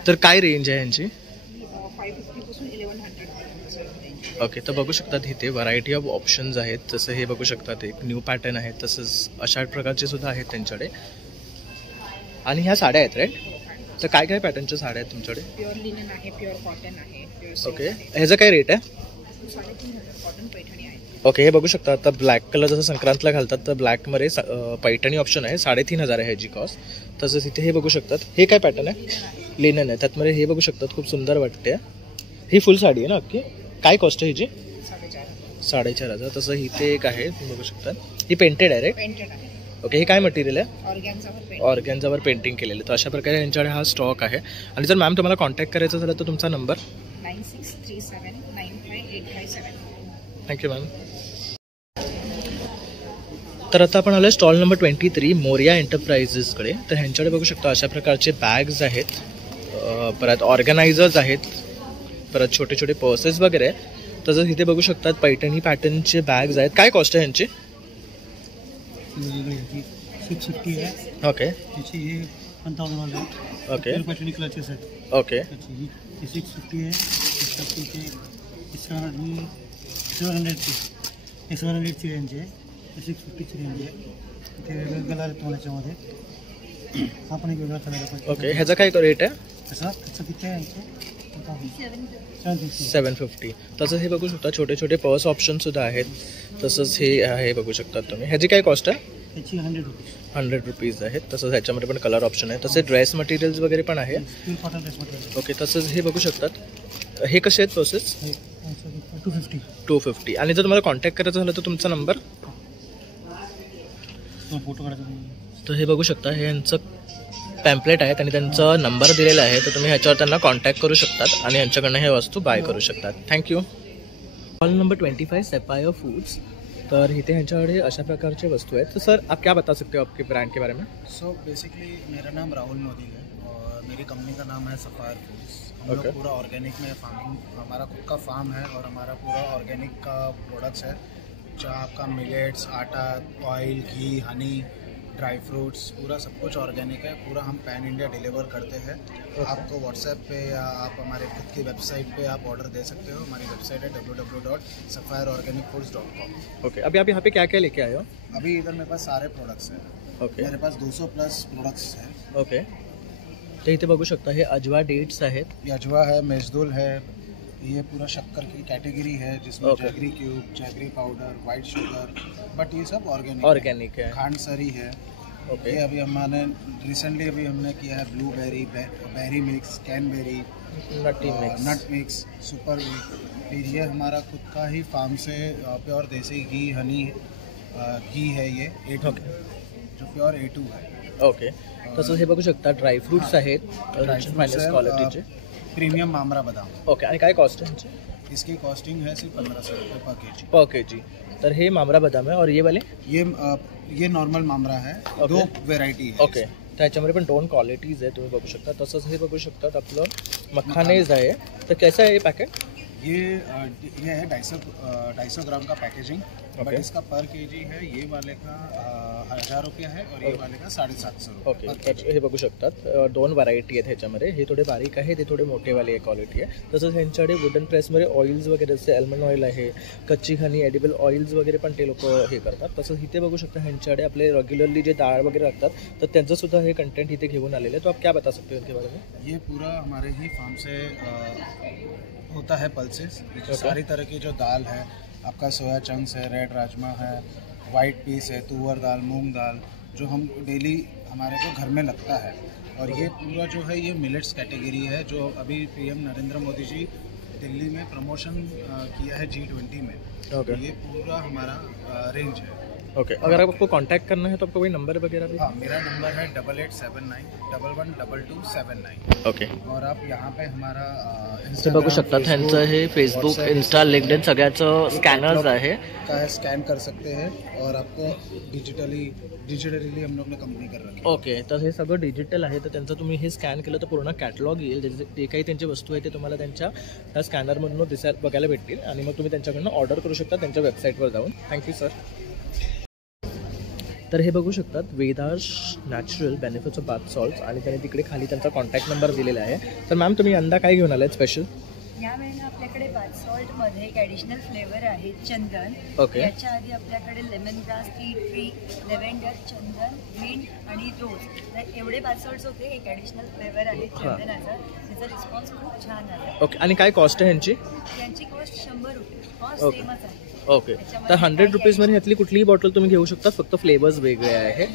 तर काय रेंज आहे यांची? 550 पासून 1100. ओके. तर बघू शकतात इथे व्हरायटी ऑफ ऑप्शन्स आहेत. जसं हे बघू शकतात एक न्यू पॅटर्न आहे, तसंच अशा प्रकारचे सुद्धा आहेत त्यांच्याकडे. आणि ह्या साड्या आहेत राईट? तर काय काय पॅटर्नच्या साड्या आहेत तुमच्याकडे? प्युअर लिनन आहे, प्युअर कॉटन आहे, प्युअर ओके. ह्याचं काय रेट आहे? 350 कॉटन पैठणी आहे. ओके. हे बघू शकता आता ब्लॅक कलर जसं संक्रांतला घालतात तर ब्लॅकमध्ये पैठणी ऑप्शन आहे. 3,500 आहे ह्याची कॉस्ट. तसंच इथे हे बघू शकतात. हे काय पॅटर्न आहे? लिनन आहे. त्यातमध्ये हे बघू शकतात खूप सुंदर वाटते. ही फुल साडी आहे ना अख्खी? काय कॉस्ट आहे ह्याची? 4,500. तसं इथे एक आहे तुम्ही बघू शकता. ही पेंटेड आहे राईट? पेंटेड आहे. ओके. हे काय मटेरियल आहे? ऑर्गॅन्झावर ऑर्गॅन्झावर पेंटिंग केलेलं. तर अशा प्रकारे यांच्याकडे हा स्टॉक आहे. आणि जर मॅम तुम्हाला कॉन्टॅक्ट करायचा झाला तर तुमचा नंबर? 9637958557. Thank you ma'am. तर आता आपण आलो स्टॉल नंबर 23 मोरिया एंटरप्राइजेसकडे. तर ह्यांच्याकडे बघू शकता अशा प्रकारचे बॅग्स आहेत, परत ऑर्गनायझर्स आहेत, परत छोटे छोटे पर्सेस वगैरे आहे. तसंच इथे बघू शकतात पैठणी पॅटर्नचे बॅग्स आहेत. काय कॉस्ट आहे ह्यांची? 650 आहे. ओके. त्याची हे 1000 वाले आहेत. ओके. पैठणी क्लचेस आहेत. ओके. त्याची ही 650 आहे. 650 700ची रेंज आहे. 650ची रेंज आहे. ते वेगवेगळे कलर आहेत तुम्हाला याच्यामध्ये. हा पण एक वेगळा कलर आहे. ओके. ह्याचा काय रेट आहे? त्याचं किती आहे यांचं? 750. तसंच हे बघू शकता छोटे छोटे पर्स ऑप्शन सुद्धा आहेत. तसंच हे बघू शकता तुम्ही. ह्याची काय कॉस्ट आहे? त्याची 100 रुपीज. 100 रुपीज आहेत. तसंच ह्याच्यामध्ये पण कलर ऑप्शन आहे. तसे ड्रेस मटेरियल्स वगैरे पण आहे. Cotton dress material. ओके. तसंच हे बघू शकतात. हे कसे आहेत प्रोसेस? 250. आणि जर तुम्हाला कॉन्टॅक्ट करायचं झालं तर तुमचा नंबर? फोटो काढायचा. तर हे बघू शकता हे यांचं पॅम्पलेट आहे आणि त्यांचा नंबर दिलेला आहे. तर तुम्ही ह्याच्यावर त्यांना कॉन्टॅक्ट करू शकतात आणि यांच्याकडनं हे वस्तू बाय करू शकतात. Thank you. Stall number 25 Sapphire Foods. तर इथे ह्यांच्याकडे अशा प्रकारचे वस्तू आहेत. तो सर आप क्या बता सकते हो आपके ब्रांड के बारे में? सो बेसिकली मेरा नाम राहुल मोदी है और मेरी कंपनी का नाम है सफायर फूड्स. हम लोग पूरा ऑर्गेनिक में फार्मिंग, हमारा खुद का फार्म है और हमारा पूरा ऑर्गेनिक का प्रोडक्ट्स है. चाहे आपका मिलेट्स, आटा, ऑयल, घी, हनी, ड्राई फ्रूट्स, पूरा सब कुछ ऑर्गेनिक है. पूरा हम पैन इंडिया डिलीवर करते हैं. आपको व्हाट्सएप पे या आप हमारे खुद की वेबसाइट पे आप ऑर्डर दे सकते हो. हमारी वेबसाइट है www.safireorganicfoods.com. ओके. अभी आप यहाँ पे क्या क्या लेके आए हो? अभी इधर मेरे पास सारे प्रोडक्ट्स हैं. ओके. मेरे पास 200 प्लस प्रोडक्ट्स हैं. ओके. तर इथे बघू शकता हे अजवा डेट्स आहेत. ये अजवा है, मेजदुल है. ये पूरा शक्कर की कैटेगरी है जिसमें jaggery cube, jaggery powder, white sugar, but ये सब ऑर्गेनिक है. खांडसरी है. ओके. ये अभी हमने रिसेंटली हमने किया है blueberry, berry mix, cranberry, nut mix, super wheat. फिर ये हमारा खुद का ही फार्म से प्योर देसी घी, हनी घी है. ये A2 जो प्योर A2 है. ओके. तसंच हे बघू शकता ड्रायफ्रुट्स आहेत क्वालिटीचे. प्रीमियम मामरा बादाम. ओके. आणि काय कॉस्ट आहे? इसकी कॉस्टिंग है सिर्फ 1500 रुपये पर केजी. तर हे मामरा बदाम आहे. और ये वाले? ये नॉर्मल मामरा है. दो व्हेरायटी है. ओके. त्याच्यामध्ये पण 2 क्वालिटीज आहे तुम्ही बघू शकता. तसंच हे बघू शकतात आपलं मखानेज आहे. तर कैसा है ये पैकेट? ये है 250 ग्राम का पैकेजिंग. बट इसका पर केजी है ये वाले का 1000 रुपये है और ये वाले का 750 ओके. तर हे बघू शकतात 2 व्हरायटी आहेत ह्याच्यामध्ये. हे थोडे बारीक आहे, ते थोडे मोठेवाले क्वालिटी आहे. तसंच ह्यांच्याकडे वुडन प्रेसमध्ये ऑइल्स वगैरे जसे आल्मंड ऑइल आहे, कच्ची हनी, एडिबल ऑइल्स वगैरे पण ते लोक हे करतात. तसंच इथे बघू शकता ह्यांच्याकडे आपले रेग्युलरली जे डाळ वगैरे लागतात तर त्यांचं सुद्धा हे कंटेंट इथे घेऊन आलेले आहे. तो आप क्या बता सकते हो इनके बारे में? ये पूरा हमारे ही फार्म से होता है पल्सेस. सारी तरह की जो दाल है, आपका सोया चंक्स है, रेड राजमा है, वाइट पीस है, तुअर दाल, मूंग दाल, जो हम डेली हमारे को घर में लगता है. और ये पूरा जो है ये मिलेट्स कैटेगरी है जो अभी पीएम नरेंद्र मोदी जी दिल्ली में प्रमोशन किया है G20 में. ओके. ये पूरा हमारा रेंज है. ओके, अगर आपको कांटेक्ट करना है तो आपको कोई नंबर वगैरह भी? हाँ, मेरा नंबर है 8879112279। ओके, और आप यहाँ पे हमारा ते बघू शकता त्यांचं हे फेसबुक, इंस्टा, लिंक्डइन सगळ्याचं स्कॅनर्स आहे का स्कॅन कर सकते हैं और आपको डिजिटली हम लोग ने कंपनी कर रखी है। ओके, तर हे सगळं डिजिटल आहे, तर त्यांचं तुम्ही हे स्कॅन केलं तर पूर्ण कॅटलॉग येईल, जे काही त्यांची वस्तू आहे ते तुम्हाला त्यांच्या त्या स्कॅनरमधून बघायला भेटतील आणि मग तुम्ही त्यांच्याकडनं ऑर्डर करू शकता त्यांच्या वेबसाईटवर जाऊन. Thank you sir. तर हे बघू शकतात Vedash natural benefits of bath salts आणि त्याने तिकडे खाली त्यांचा कॉन्टॅक्ट नंबर दिलेला आहे. तर मॅम तुम्ही यंदा काय घेऊन आलात स्पेशल? यावेळेला आपल्याकडे बाथ सॉल्ट मध्ये एक ॲडिशनल फ्लेवर आहे चंदन. ओके. याच्या आधी आपल्याकडे lemon grass, tea tree, lavender, चंदन, मिंट आणि रोज, तर एवढे बाथ सॉल्ट्स होते. एक ॲडिशनल फ्लेवर आहे चंदनाचा, त्याचा रिस्पॉन्स खूप छान आला. ओके, आणि काय कॉस्ट आहे यांची? यांची कॉस्ट 100 रुपये, कॉस्ट सेमच आहे. ओके, तर 100 रुपीजमध्ये ह्यातली कुठलीही बॉटल तुम्ही घेऊ शकता, फक्त फ्लेवर्स वेगळे आहे.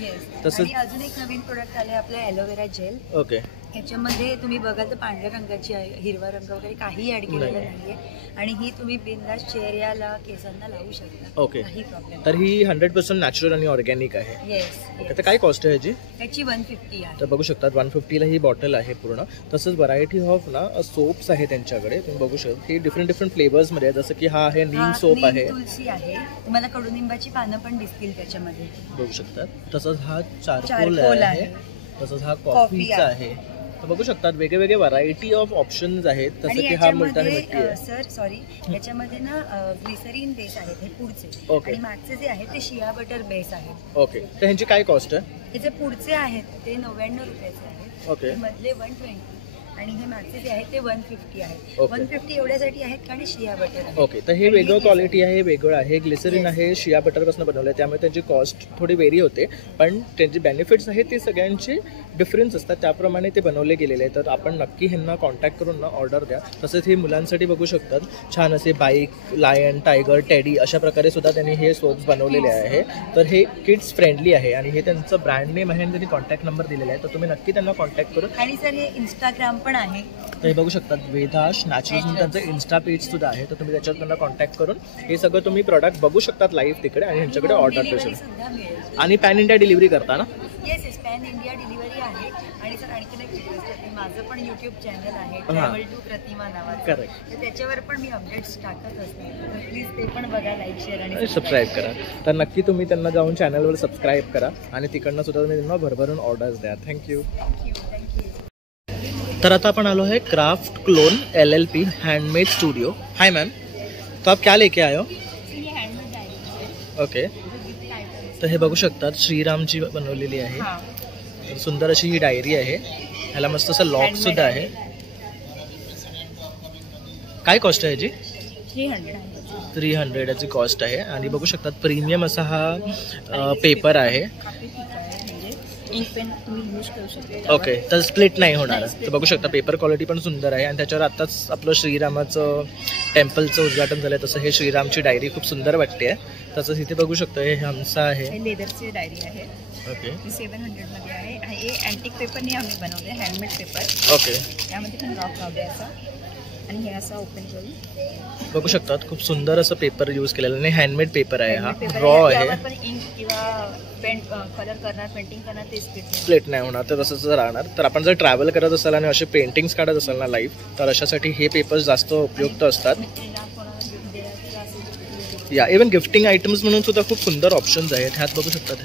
तसंच अजून एक नवीन प्रोडक्ट आले आपलं ॲलोवेरा जेल. ओके, ह्याच्यामध्ये तुम्ही बघाल तर पांढऱ्या रंगाची आहे, हिरवा रंग वगैरे काही ॲड केलेलं नाहीये आणि ही तुम्ही बिंदास चेहऱ्याला, केसांना लावू शकता. ओके, काही प्रॉब्लेम. तर ही 100% नॅचरल आणि ऑर्गॅनिक आहे. येस. ओके, तर काय कॉस्ट आहे ह्याची? त्याची 150 आहे. तर बघू शकतात 150ला ही बॉटल आहे पूर्ण. तसंच व्हरायटी ऑफ ना सोप्स आहे त्यांच्याकडे, तुम्ही बघू शकता. ही डिफरंट फ्लेवर्समध्ये आहे, जसं की हा आहे नीम सोप आहे, तुलसी आहे, तुम्हाला कडुनिंबाची पानं पण दिसतील त्याच्यामध्ये, बघू शकतात. तसंच हा चारकोल आहे, तसंच हा कॉफीचा आहे. तर बघू शकतात वेगवेगळे व्हरायटी ऑफ ऑप्शन्स आहेत. तसं की हा मुलतानी मिट्टी आहे. सर सॉरी, याच्यामध्ये ना ग्लिसरीन बेस आहेत हे पुढचे, आणि मागचे जे आहेत ते शिया बटर बेस आहेत. ओके, तर ह्यांची काय कॉस्ट आहे? हे जे पुढचे आहेत ते 99 रुपयाचे आहेत. ओके, मधले 120 आणि हे मागचे जे आहेत ते 150 आहेत. 150 एवढ्यासाठी आहेत कारण शिया बटर आहे. ओके, तर हे वेगळं क्वालिटी आहे, वेगळं आहे. ग्लिसरीन आहे, शिया बटरपासून बनवलं आहे, त्यामुळे त्यांची कॉस्ट थोडी वेरी होते, पण त्यांचे बेनिफिट्स आहेत ते सगळ्यांचे डिफरन्स असतात, त्याप्रमाणे ते बनवले गेलेले आहेत. तर आपण नक्की ह्यांना कॉन्टॅक्ट करून ना ऑर्डर द्या. तसंच हे मुलांसाठी बघू शकतात छान असे बाईक, लायन, टायगर, टेडी अशा प्रकारे सुद्धा त्यांनी हे सोप्स बनवलेले आहे. तर हे किड्स फ्रेंडली आहे आणि हे त्यांचं ब्रँड नेम आहे आणि त्यांनी कॉन्टॅक्ट नंबर दिलेला आहे, तर तुम्ही नक्की त्यांना कॉन्टॅक्ट करून. आणि सर हे इंस्टाग्राम पण आहे, तर हे बघू शकतात वेदाश नॅचरल, त्यांचं इन्स्टा पेज सुद्धा आहे, तर तुम्ही त्याच्यावर त्यांना कॉन्टॅक्ट करून हे सगळं तुम्ही प्रोडक्ट बघू शकतात लाईव्ह तिकडे आणि ह्यांच्याकडे ऑर्डर करू शकता. आणि पॅन इंडिया डिलिव्हरी करता ना? Yes yes, pan India delivery आहे. आणि सर आणखीन एक रिक्वेस्ट आहे, माझं पण यूट्यूब चॅनल आहे ट्रॅव्हल टू प्रतिमा नावाचं, करेक्ट, तर त्याच्यावर पण मी अपडेट्स टाकत असते, तर प्लीज ते पण बघा, लाईक, शेअर आणि सबस्क्राईब करा. तर नक्की तुम्ही त्यांना जाऊन चॅनलवर सबस्क्राईब करा आणि तिकडनं सुद्धा तुम्ही त्यांना भरभरून ऑर्डर्स द्या. थँक्यू. तर आता अपन आलो है craft clone LLP handmade studio. Hi ma'am, तो आप क्या लेके आए हो? ओके, तर हे बघू शकतात श्रीरामची बनवलेली आहे. तर सुंदर अशी ही डायरी आहे, ह्याला मस्त असं लॉक सुद्धा आहे. काय कॉस्ट आहे याची? 300 याची कॉस्ट आहे. आणि बघू शकतात प्रीमियम असा हा पेपर आहे. ओके, तर स्प्लिट नाही होणार. तर बघू शकता पेपर क्वालिटी पण सुंदर आहे आणि त्याच्यावर आताच आपलं श्रीरामाचं टेम्पलचं उद्घाटन झालं, तसं हे श्रीरामची डायरी खूप सुंदर वाटते. तसंच इथे बघू शकतो हे हंसा आहे, लेदरची डायरी आहे. ओके, 700 मध्ये आहे. हे अँटिक पेपरने आम्ही बनवले, हँडमेड पेपर. ओके, त्यामध्ये पण लॉक लावले असं आणि हे असं ओपन करून बघू शकतात खूप सुंदर असं पेपर यूज केलेलं आणि हँडमेड पेपर आहे. हा रॉ आहे, पण इंक किंवा पेंट कलर करणार, पेंटिंग करणार ते स्प्लिट नाही होणार, तर तसंच राहणार. तर आपण जर ट्रॅव्हल करत असाल आणि असे पेंटिंग्स काढत असाल ना लाईव्ह, तर अशासाठी हे पेपर्स जास्त उपयुक्त असतात. या इवन गिफ्टिंग आयटम्स म्हणून सुद्धा खूप सुंदर ऑप्शन्स आहेत. ह्यात बघू शकतात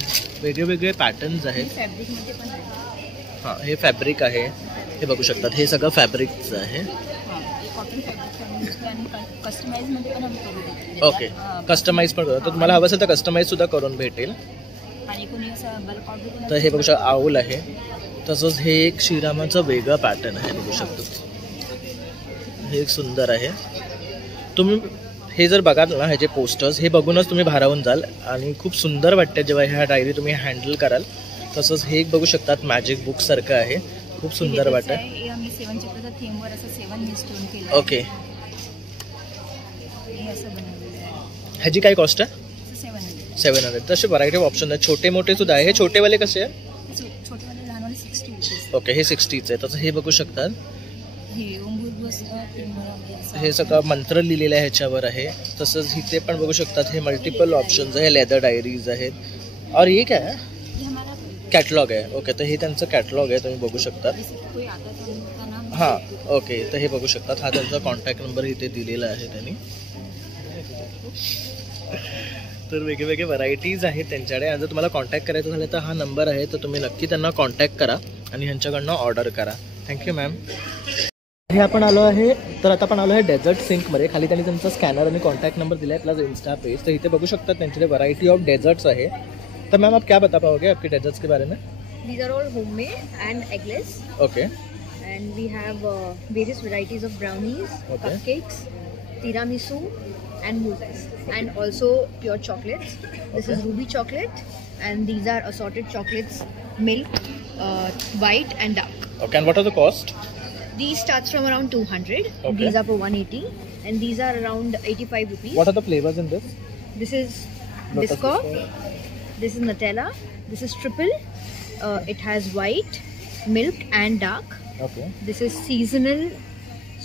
वेगळे वेगळे पॅटर्न्स आहेत. हां, हे फॅब्रिक आहे, हे बघू शकतात हे सगळं फॅब्रिकचं आहे. ओके, कस्टमाइज पण करतो, तर तुम्हाला हवं असेल तर कस्टमाइज सुद्धा करून भेटेल. तर हे बघू शकता आऊल आहे. तसंच हे एक श्रीरामाचं वेगळं पॅटर्न आहे, बघू शकतो हे एक सुंदर आहे. तुम्ही हे जर बघाल ना ह्याचे पोस्टर्स, हे बघूनच तुम्ही भारावून जाल आणि खूप सुंदर वाटते जेव्हा ह्या डायरी तुम्ही हँडल कराल. तसंच हे एक बघू शकतात मॅजिक बुक सारखं आहे, खूप सुंदर वाटतं. ओके, ह्याची काय कॉस्ट आहे? 700. तसे व्हरायटी ऑफ ऑप्शन आहेत, छोटे मोठे सुद्धा आहे. हे छोटेवाले कसे आहे? ओके, हे 60चे आहे. तसं हे बघू शकतात हे ओम भूर्भुवः स्वः हे सगळं मंत्र लिहिलेलं आहे ह्याच्यावर आहे. तसंच इथे पण बघू शकतात हे मल्टिपल ऑप्शन्स आहे, लेदर डायरीज आहेत. और ये क्या है? ये हमारा कॅटलॉग आहे. ओके, तर हे त्यांचं कॅटलॉग आहे, तुम्ही बघू शकता. कोई आता तो उनका नाम हां ओके, तर हे बघू शकतात. हा त्यांचा कॉन्टॅक्ट नंबर इथे दिलेला आहे त्यांनी. तर वेगवेगळे व्हरायटीज आहेत त्यांच्याकडे. आणि जर तुम्हाला कॉन्टॅक्ट करायचं झालं तर हा नंबर आहे, तर तुम्ही नक्की त्यांना कॉन्टॅक्ट करा आणि ह्यांच्याकडनं ऑर्डर करा. Thank you ma'am. हे आपण आलो आहे, तर आता आपण आलो आहे डेझर्ट सिंकमध्ये. खाली त्यांनी त्यांचा स्कॅनर आणि कॉन्टॅक्ट नंबर दिला आहे प्लस इंस्टा पेज. तर इथे बघू शकतात त्यांच्याकडे व्हरायटी ऑफ डेझर्ट्स आहे. तर मैम आप क्या बता पाओगे आपके डेजर्ट्स के बारे में? These are all homemade and eggless. Okay And we have various varieties of brownies, Okay. cupcakes, tiramisu, and mousses, and also pure chocolates. This is ruby chocolate, and these are assorted chocolates, milk, white and dark. Okay. And what are the cost? These starts from around 200. Okay. These are for 180, and these are around 85 rupees. What are the flavours in this? This is biscoff. This is Nutella. This is triple. It has white, milk, and dark. Okay This is seasonal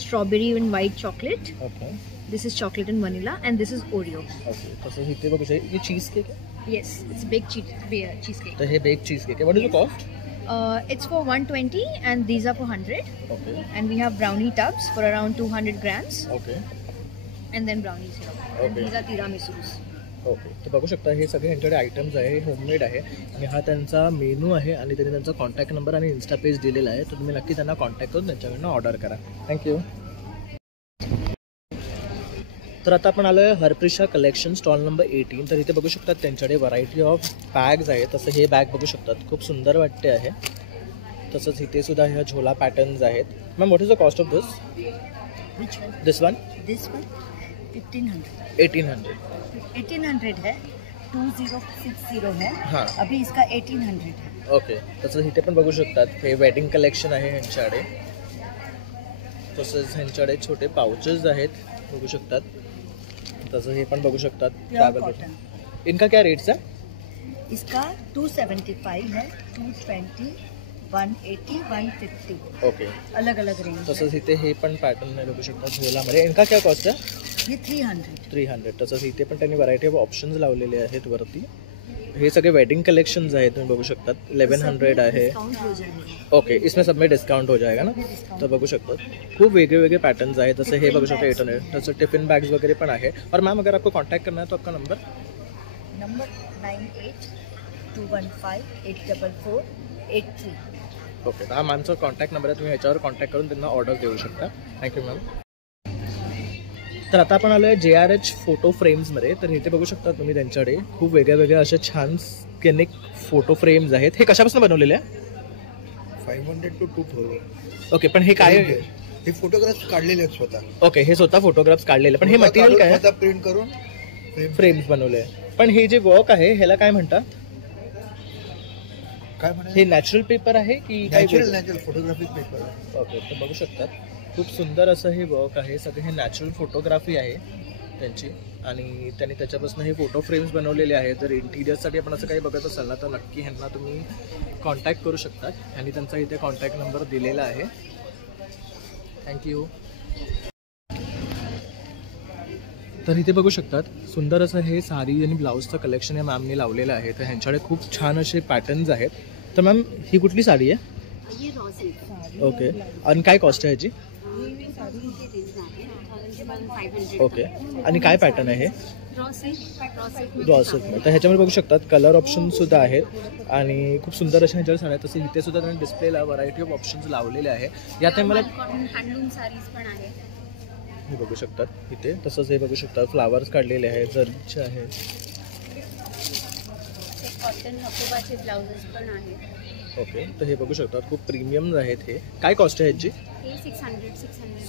strawberry and white chocolate. Okay This is chocolate and vanilla, and this is Oreo. Okay. तसंच इथे बघू शकता ये चीज केक आहे. Yes, it's baked cheesecake. तर हे बेक चीज केक आहे. What is the cost? It's for 120, and these are for 100. Okay And we have brownie tubs for around 200 grams, okay and then brownie syrup. And Okay. these are tiramisus. Okay. तर बघू शकता हे सगळे ह्यांच्याकडे आयटम्स आहे, होममेड आहे आणि हा त्यांचा मेनू आहे आणि त्यांनी त्यांचा कॉन्टॅक्ट नंबर आणि इन्स्टा पेज दिलेला आहे. तर तुम्ही नक्की त्यांना कॉन्टॅक्ट करून त्यांच्याकडनं ऑर्डर करा. थँक्यू. तर आता आपण आलो आहे हरप्रिशा कलेक्शन स्टॉल नंबर 18. तर इथे बघू शकतात त्यांच्याकडे व्हरायटी ऑफ बॅग्स आहे. तसं हे बॅग बघू शकतात, खूप सुंदर वाटते आहे. तसंच इथे सुद्धा ह्या झोला पॅटर्न्स आहेत. Ma'am what is the cost of this? Which one? This one? This one 1500. 1800. 1800 है, 2060 है. हाँ. अभी इसका 1800 है. ओके. तसंच इथे पण बघू शकतात हे वेडिंग कलेक्शन आहे ह्यांच्याकडे. तसंच ह्यांच्याकडे छोटे पाउचेस आहेत बघू शकतात. तसं हे पण बघू शकतात. Pure cotton. इनका क्या रेट्स है? इसका 275 है, 220, 180, 150. ओके. अलग अलग रेंज. तसंच इथे हे पण पॅटर्न आहे बघू शकता झोलामध्ये. इनका क्या कॉस्ट आहे? ये 300. 300. तसंच इथे पण त्यांनी व्हरायटी ऑफ ऑप्शन्स लावलेले आहेत वरती. हे सगळे वेडिंग कलेक्शन्स आहेत तुम्ही बघू शकतात. 1100 आहे. डिस्काउंट हो जाएगा. ओके, इसमें सब में डिस्काउंट हो जाएगा ना. तर बघू शकतात खूप वेगळे वेगळे पॅटर्न्स आहेत. जसं हे बघू शकता 800. तसं टिफिन बॅग्स वगैरे पण आहे. और मैम अगर आपको कॉन्टैक्ट करना है तो आपका नंबर? नंबर 9821584483. ओके. हा मॅमचा कॉन्टॅक्ट नंबर आहे, तुम्ही ह्याच्यावर कॉन्टॅक्ट करून त्यांना ऑर्डर देऊ शकता. Thank you ma'am. तर आता आपण आलो आहे JRH फोटो फ्रेम्समध्ये. तर इथे बघू शकता तुम्ही त्यांच्याकडे खूप वेगळ्या वेगळ्या अशा छान स्केनिक फोटो फ्रेम्स आहेत. हे कशापासून बनवलेले आहे? 500 to 2000. ओके, पण हे काय आहे? हे फोटोग्राफ्स काढलेले आहेत स्वतः. ओके, हे स्वतः फोटोग्राफ्स काढलेले. पण हे मटेरियल काय आहे? स्वतः प्रिंट करून फ्रेम्स बनवले आहे. पण हे जे वर्क आहे ह्याला काय म्हणतात? काय म्हणाले? हे नॅचरल पेपर आहे की काय? Natural photographic paper. ओके. तर बघू शकतात खूप सुंदर असं हे वर्क आहे. सगळे हे नॅचरल फोटोग्राफी आहे त्यांची आणि त्यांनी त्याच्यापासून हे फोटो फ्रेम्स बनवलेले आहेत. जर इंटिरियरसाठी आपण असं काही बघत असाल ना तर नक्की ह्यांना तुम्ही कॉन्टॅक्ट करू शकता आणि त्यांचा इथे कॉन्टॅक्ट नंबर दिलेला आहे. थँक्यू. तर इथे बघू शकतात सुंदर असं हे साडी आणि ब्लाऊजचं कलेक्शन या मॅमने लावलेलं आहे. तर ह्यांच्याकडे खूप छान असे पॅटर्न्स आहेत. तर मॅम ही कुठली साडी आहे? ओके. आणि काय कॉस्ट आहे ह्याची? ओके. आणि काय पॅटर्न आहे हे? Draw silk. तर ह्याच्यामध्ये बघू शकतात कलर ऑप्शन सुद्धा आहेत आणि खूप सुंदर अशा ह्याच्यावर साड्या. तसे इथे सुद्धा त्यांनी डिस्प्लेला व्हरायटी ऑफ ऑप्शन्स लावलेले आहे. यात मला हँडलूम साडीज पण आहे. हे बघू शकतात इथे. तसंच हे बघू शकतात फ्लावर्स काढलेले आहेत, जरचे आहेत. कॉटन हकोबाचे ब्लाउजेस पण आहेत. ओके. तर हे बघू शकतात खूप प्रीमियम आहेत. हे काय कॉस्ट आहे ह्याची? हे 600.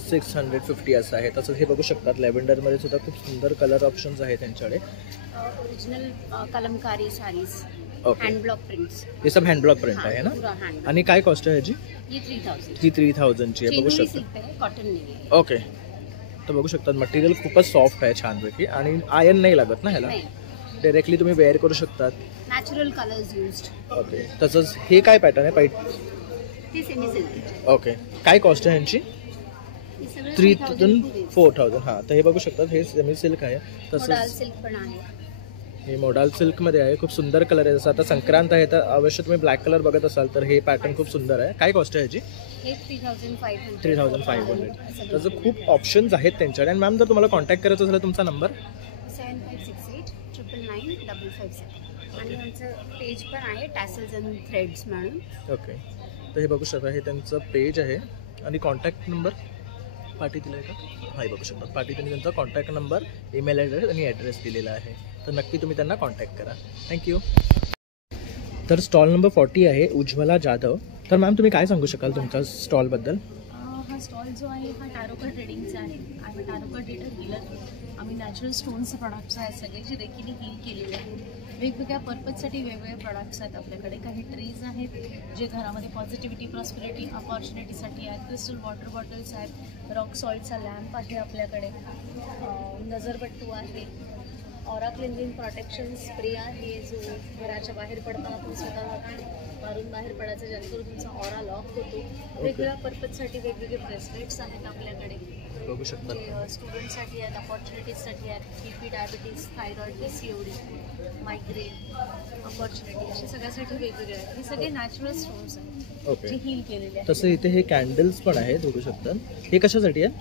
650 असं आहे. तसंच हे बघू शकतात लॅव्हेंडरमध्ये सुद्धा खूप सुंदर कलर ऑप्शन्स आहेत त्यांच्याकडे. Original Kalamkari sarees, okay. Hand block prints. हे सब हँडब्लॉक प्रिंट आहे ना. आणि काय कॉस्ट आहे ह्याची? ये 3000. ही 3000ची आहे बघू शकता. कॉटन नाही. ओके. तर बघू शकतात मटेरियल खूपच सॉफ्ट आहे छानपैकी आणि आयर्न नाही लागत ना ह्याला. डायरेक्टली तुम्ही वेअर करू शकतात. Natural colours used. ओके. तसंच हे काय पॅटर्न आहे? ते सेमी सिल्क. ओके. काय कॉस्ट आहे ह्यांची? हे सगळं 3000 4000. हां, तर हे बघू शकतात, हे सेमी सिल्क आहे. मॉडल तसंच सिल्क पण आहे. हे मॉडल सिल्कमध्ये आहे. खूप सुंदर कलर आहे. जसं आता संक्रांत आहे तर अवश्य तुम्ही ब्लॅक कलर बघत असाल तर हे पॅटर्न खूप सुंदर आहे. काय कॉस्ट आहे याची? हे 3500. 3500. त्याचं खूप ऑप्शन्स आहेत त्यांच्याकडे. आणि मॅम जर तुम्हाला कॉन्टॅक्ट करायचं झालं तुमचा नंबर 7568 999 557. आणि आमचं पेज पण आहे टॅसल्स अँड थ्रेड्स म्हणून. ओके, तर हे बघू शकता, हे त्यांचं पेज आहे. आणि कॉन्टॅक्ट नंबर पाठी दिला आहे का? हा, हे बघू शकता, पाठी त्यांनी त्यांचा कॉन्टॅक्ट नंबर, ईमेल ॲड्रेस आणि ॲड्रेस दिलेला आहे. तर नक्की तुम्ही त्यांना कॉन्टॅक्ट करा. थँक्यू. तर स्टॉल नंबर 40 आहे उज्ज्वला जाधव. तर मॅम तुम्ही काय सांगू शकाल तुमच्या स्टॉलबद्दल? हा स्टॉल जो आहे हा टॅरोका ट्रेडिंगचा आहे. आम्ही टॅरोका ट्रेडर डीलर. आम्ही नॅचरल स्टोन्सचे प्रोडक्ट्स आहेत सगळे जे रेकीने हील केलेले आहेत. वेगवेगळ्या पर्पजसाठी वेगवेगळे प्रोडक्ट्स आहेत आपल्याकडे. काही ट्रीज आहेत जे घरामध्ये पॉझिटिव्हिटी, प्रॉस्पेरिटी, अपॉर्च्युनिटीसाठी आहेत. क्रिस्टल वॉटर बॉटल्स आहेत. रॉक सॉल्टचा लॅम्प आहे आपल्याकडे. नजरबट्टू आहे. ऑरा क्लिन्झिंग प्रोटेक्शन स्प्रे आहे जो घराच्या बाहेर पडताना तुम्ही स्वतः मारून बाहेर पडायचं जेणेकरून तुमचा ऑरा लॉक होतो. वेगवेगळ्या पर्पजसाठी वेगवेगळे ब्रेसलेट्स आहेत आपल्याकडे. बघू शकता, स्टुडंटसाठी आहेत, अपॉर्च्युनिटीजसाठी आहेत. BP, diabetes, thyroid, PCOD, migraine, opportunity असे सगळ्यासाठी वेगवेगळे आहेत. हे सगळे नॅचरल स्टोन्स आहेत ओके. जे हील केलेले आहेत. तसं इथे हे कॅन्डल्स पण आहेत बघू शकता. हे कशासाठी आहे?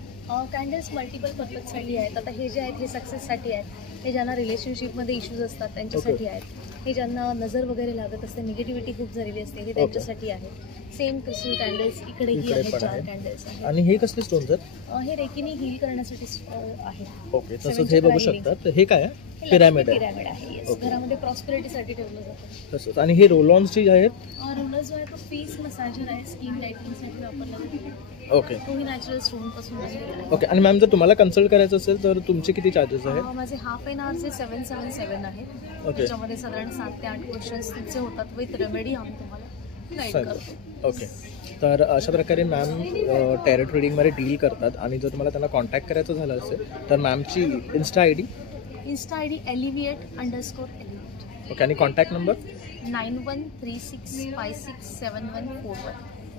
कॅन्डल्स मल्टिपल पर्पजसाठी आहेत. आता हे जे आहेत हे सक्सेससाठी आहेत. हे ज्यांना रिलेशनशिपमध्ये इश्यूज असतात त्यांच्यासाठी आहेत. हे ज्यांना नजर वगैरे लागत असते, निगेटिव्हिटी खूप झालेली असते, हे त्यांच्यासाठी आहे. सेम क्रिस्टल कॅन्डल्स इकडेही आहेत. 4 कॅन्डल्स आहेत. आणि हे कसले स्टोन्स आहेत? हे रेकीने हील करण्यासाठी आहे. ओके, तसंच हे बघू शकतात. हे काय आहे? पिरॅमिड आहे. पिरॅमिड आहे. येस, घरामध्ये प्रॉस्पेरिटीसाठी ठेवलं जातं. तसंच. आणि हे रोलॉन्स जे आहेत? रोलर जो आहे तो फेस मसाजर आहे. स्किन टाईटनिंगसाठी वापरला जातो. ओके तोही नॅचरल स्टोन पासून बनलेला आहे. ओके. आणि मॅम जर तुम्हाला कन्सल्ट करायचं असेल तर तुमचे किती चार्जेस आहेत? माझे हाफ एन आवरचे 777 आहेत. ओके. त्याच्यामध्ये साधारण 7 ते 8 क्वेश्चन्स तुमचे होतात. विथ रेमेडी आम्ही तुम्हाला गाईड करतो. ओके. तर अशा प्रकारे मॅम टॅरो ट्रेडिंगमध्ये डील करतात. आणि जर तुम्हाला त्यांना कॉन्टॅक्ट करायचं झालं असेल तर मॅमची insta I D elevate_elevate. Okay. आणि कॉन्टॅक्ट नंबर 9136567141.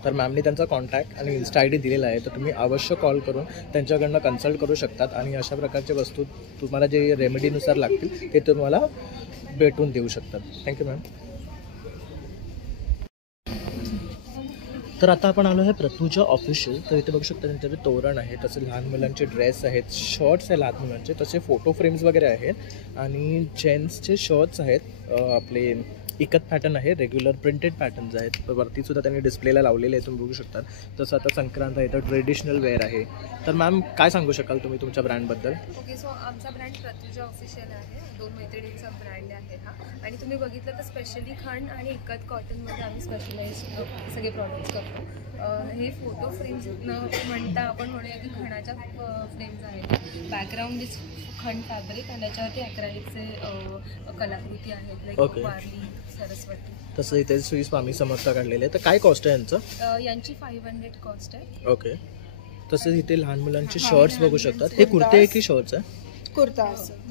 तर मॅमने त्यांचा कॉन्टॅक्ट आणि इन्स्टा आय डी दिलेला आहे. तर तुम्ही अवश्य कॉल करून त्यांच्याकडनं कन्सल्ट करू शकतात. आणि अशा प्रकारचे वस्तू तुम्हाला जे रेमेडीनुसार लागतील ते तुम्हाला भेटून देऊ शकतात. Thank you ma'am. तर आता आपण आलो आहे प्रतुजा ऑफिशियल. तर इथे बघू शकता त्यांच्याकडे तोरण आहे, तसे लहान मुलांचे ड्रेस आहेत, शर्ट्स आहे लहान मुलांचे, तसे फोटो फ्रेम्स वगैरे आहेत. आणि जेंट्सचे शर्ट्स आहेत आपले इकत पॅटर्न आहे, रेग्युलर प्रिंटेड पॅटर्न्स आहेत. वरती सुद्धा त्यांनी डिस्प्लेला लावलेले आहे, तुम्ही बघू शकता. तसं आता संक्रांत आहे तर ट्रेडिशनल वेअर आहे. तर मॅम काय सांगू शकाल तुम्ही तुमच्या ब्रँडबद्दल? ओके, सो आमचा ब्रँड प्रतुजा ऑफिशियल आहे. 2 मैत्रिणींचा ब्रँड आहे हा. आणि तुम्ही बघितलं तर स्पेशली खण आणि इकत कॉटनमध्ये आम्ही स्पेशलाइज सगळे प्रॉडक्ट्स करतो. हे फोटो फ्रेम्स न म्हणता आपण म्हणूया की खणाच्या फ्रेम्स आहेत. बॅकग्राऊंड इज खण फॅब्रिक आणि त्याच्यावरती ॲक्रेलिकचे कलाकृती आहेत, लाईक वारली, सरस्वती. तसं इथे श्री स्वामी समर्थ काढलेले आहे. तर काय कॉस्ट आहे यांचं? यांची 500 कॉस्ट आहे. ओके. तसंच इथे लहान मुलांचे शर्ट्स बघू शकतात. हे कुर्ते आहे की शॉर्ट्स आहे? कुर्ता आहे.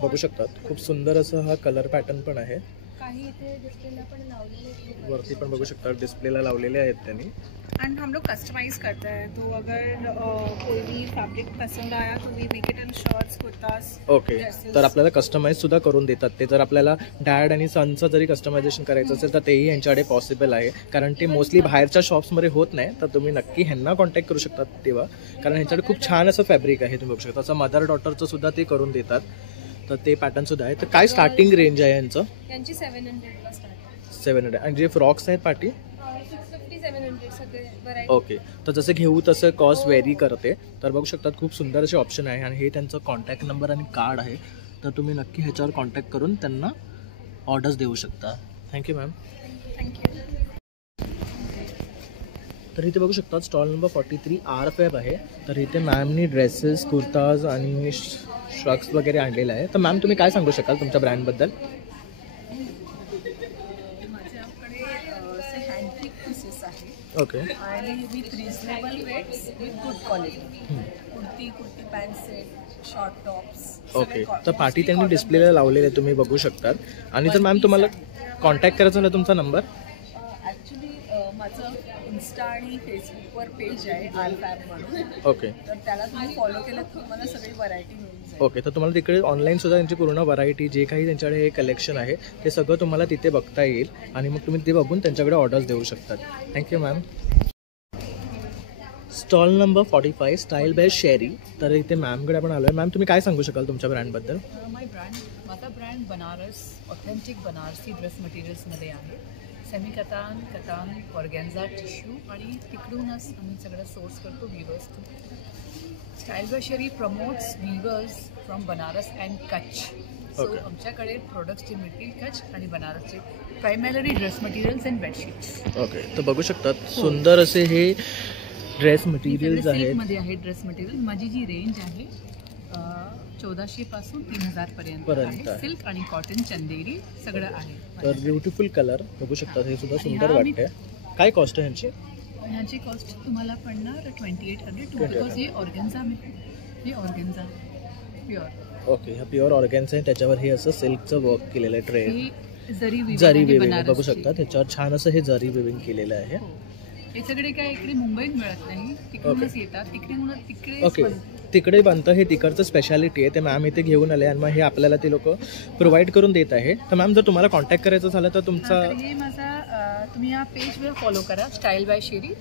बघू शकतात खूप सुंदर असं हा कलर पॅटर्न पण आहे. काही इथे डिस्प्लेला पण लावलेले आहेत. वरती पण बघू शकता डिस्प्लेला लावलेले आहेत त्यांनी. एंड हम लोग कस्टमाइज करते हैं, तो अगर कोई भी फैब्रिक पसंद आया तो we make it in shirts, kurtas. Okay. तर आपल्याला कस्टमाइज सुद्धा करून देतात ते. जर आपल्याला डॅड आणि सनचं जरी कस्टमायझेशन करायचं असेल तर तेही यांच्याकडे पॉसिबल आहे. कारण ते मोस्टली बाहेरच्या शॉप्समध्ये होत नाही. तर तुम्ही नक्की ह्यांना कॉन्टॅक्ट करू शकतात तेव्हा, कारण ह्यांच्याकडे खूप छान असं फॅब्रिक आहे. तुम्ही बघू शकता असं मदर डॉटरचं सुद्धा ते करून देतात. तर ते पॅटर्न सुद्धा आहे. तर काय स्टार्टिंग रेंज आहे यांचं? यांची 700 स्टार्ट. 700. आणि जे फ्रॉक्स आहेत पाठी 650-700 सगळे व्हरायटी. ओके. तर जसं घेऊ तसं कॉस्ट व्हेरी करते. तर बघू शकतात खूप सुंदर असे ऑप्शन आहे. आणि हे त्यांचं कॉन्टॅक्ट नंबर आणि कार्ड आहे. तर तुम्ही नक्की ह्याच्यावर कॉन्टॅक्ट करून त्यांना ऑर्डर्स देऊ शकता. Thank you ma'am. थँक्यू. तर इथे बघू शकता स्टॉल नंबर 43 R5 आहे. तर इथे मॅमनी ड्रेसेस, कुर्ताज आणि श्रग्स वगैरे आणलेलं आहे. तर मॅम तुम्ही काय सांगू शकाल तुमच्या ब्रँडबद्दल? माझ्याकडे असे हँडपिक पीसेस आहे. ओके. आणि with reasonable rates with good quality. Kurti pant set, short tops. Okay. तर पाठी त्यांनी डिस्प्लेला लावलेले आहे, तुम्ही बघू शकतात. आणि जर मॅम तुम्हाला कॉन्टॅक्ट करायचा झाला तुमचा नंबर? ॲक्च्युली माझं इन्स्टा आणि फेसबुकवर पेज आहे आलफॅब म्हणून. ओके. तर त्याला तुम्ही फॉलो केलं तर तुम्हाला सगळी व्हरायटी मिळून जाईल. ओके. तर तुम्हाला तिकडे ऑनलाईन सुद्धा त्यांची पूर्ण व्हरायटी जे काही त्यांच्याकडे हे कलेक्शन आहे ते सगळं तुम्हाला तिथे बघता येईल आणि मग तुम्ही ते बघून त्यांच्याकडे ऑर्डर्स देऊ शकतात. Thank you ma'am. Stall number 45 style by Sherry. तर इथे मॅमकडे आपण आलो आहे. मॅम तुम्ही काय सांगू शकाल तुमच्या ब्रँडबद्दल? माझा brand Banaras authentic Banarasi dress मटेरियल्समध्ये आहे. सेमी कतान ऑर्गॅन्झा टिश्यू आणि तिकडूनच आम्ही सगळं सोर्स करतो weavers. Style by Sherry promotes weavers from Banaras and Kutch. So आमच्याकडे प्रोडक्ट्स जे मिळतील कच्छ आणि बनारसचे primary dress materials and bedsheets. Okay. तर बघू शकतात सुंदर असे हे ड्रेस मटेरियल्स आहेत. मध्ये आहे ड्रेस मटेरियल. माझी जी रेंज आहे 1400 पासून 3000 पर्यंत. सिल्क आणि कॉटन चंदेरी सगळं आहे. तर ब्युटिफुल कलर बघू शकतात. हे सुद्धा सुंदर वाटतंय. काय कॉस्ट आहे ह्यांची? ह्याची कॉस्ट तुम्हाला पडणार 2800 बिकॉज हे ऑर्गेन्झा प्युअर. ओके. हा प्युअर ऑर्गॅन्झा आहे. त्याच्यावर हे असं सिल्कचं वर्क केलेलं आहे. ट्रे जरी वेविंग बघू शकतात. त्याच्यावर छान असं हे जरी वेविंग केलेलं आहे. हे सगळे काय इकडे मुंबईत मिळत नाही. तिकडूनच येतात. तिकडे ओके. तिकडे बनतं. हे तिकडचं स्पेशालिटी आहे. ते मॅम इथे घेऊन आले आणि मग हे आपल्याला ते लोक प्रोव्हाइड करून देत आहे. तर मॅम जर तुम्हाला कॉन्टॅक्ट करायचं झालं तर तुमचा हे माझा तुम्ही या पेजवर फॉलो करा स्टाईल बाय शेरी.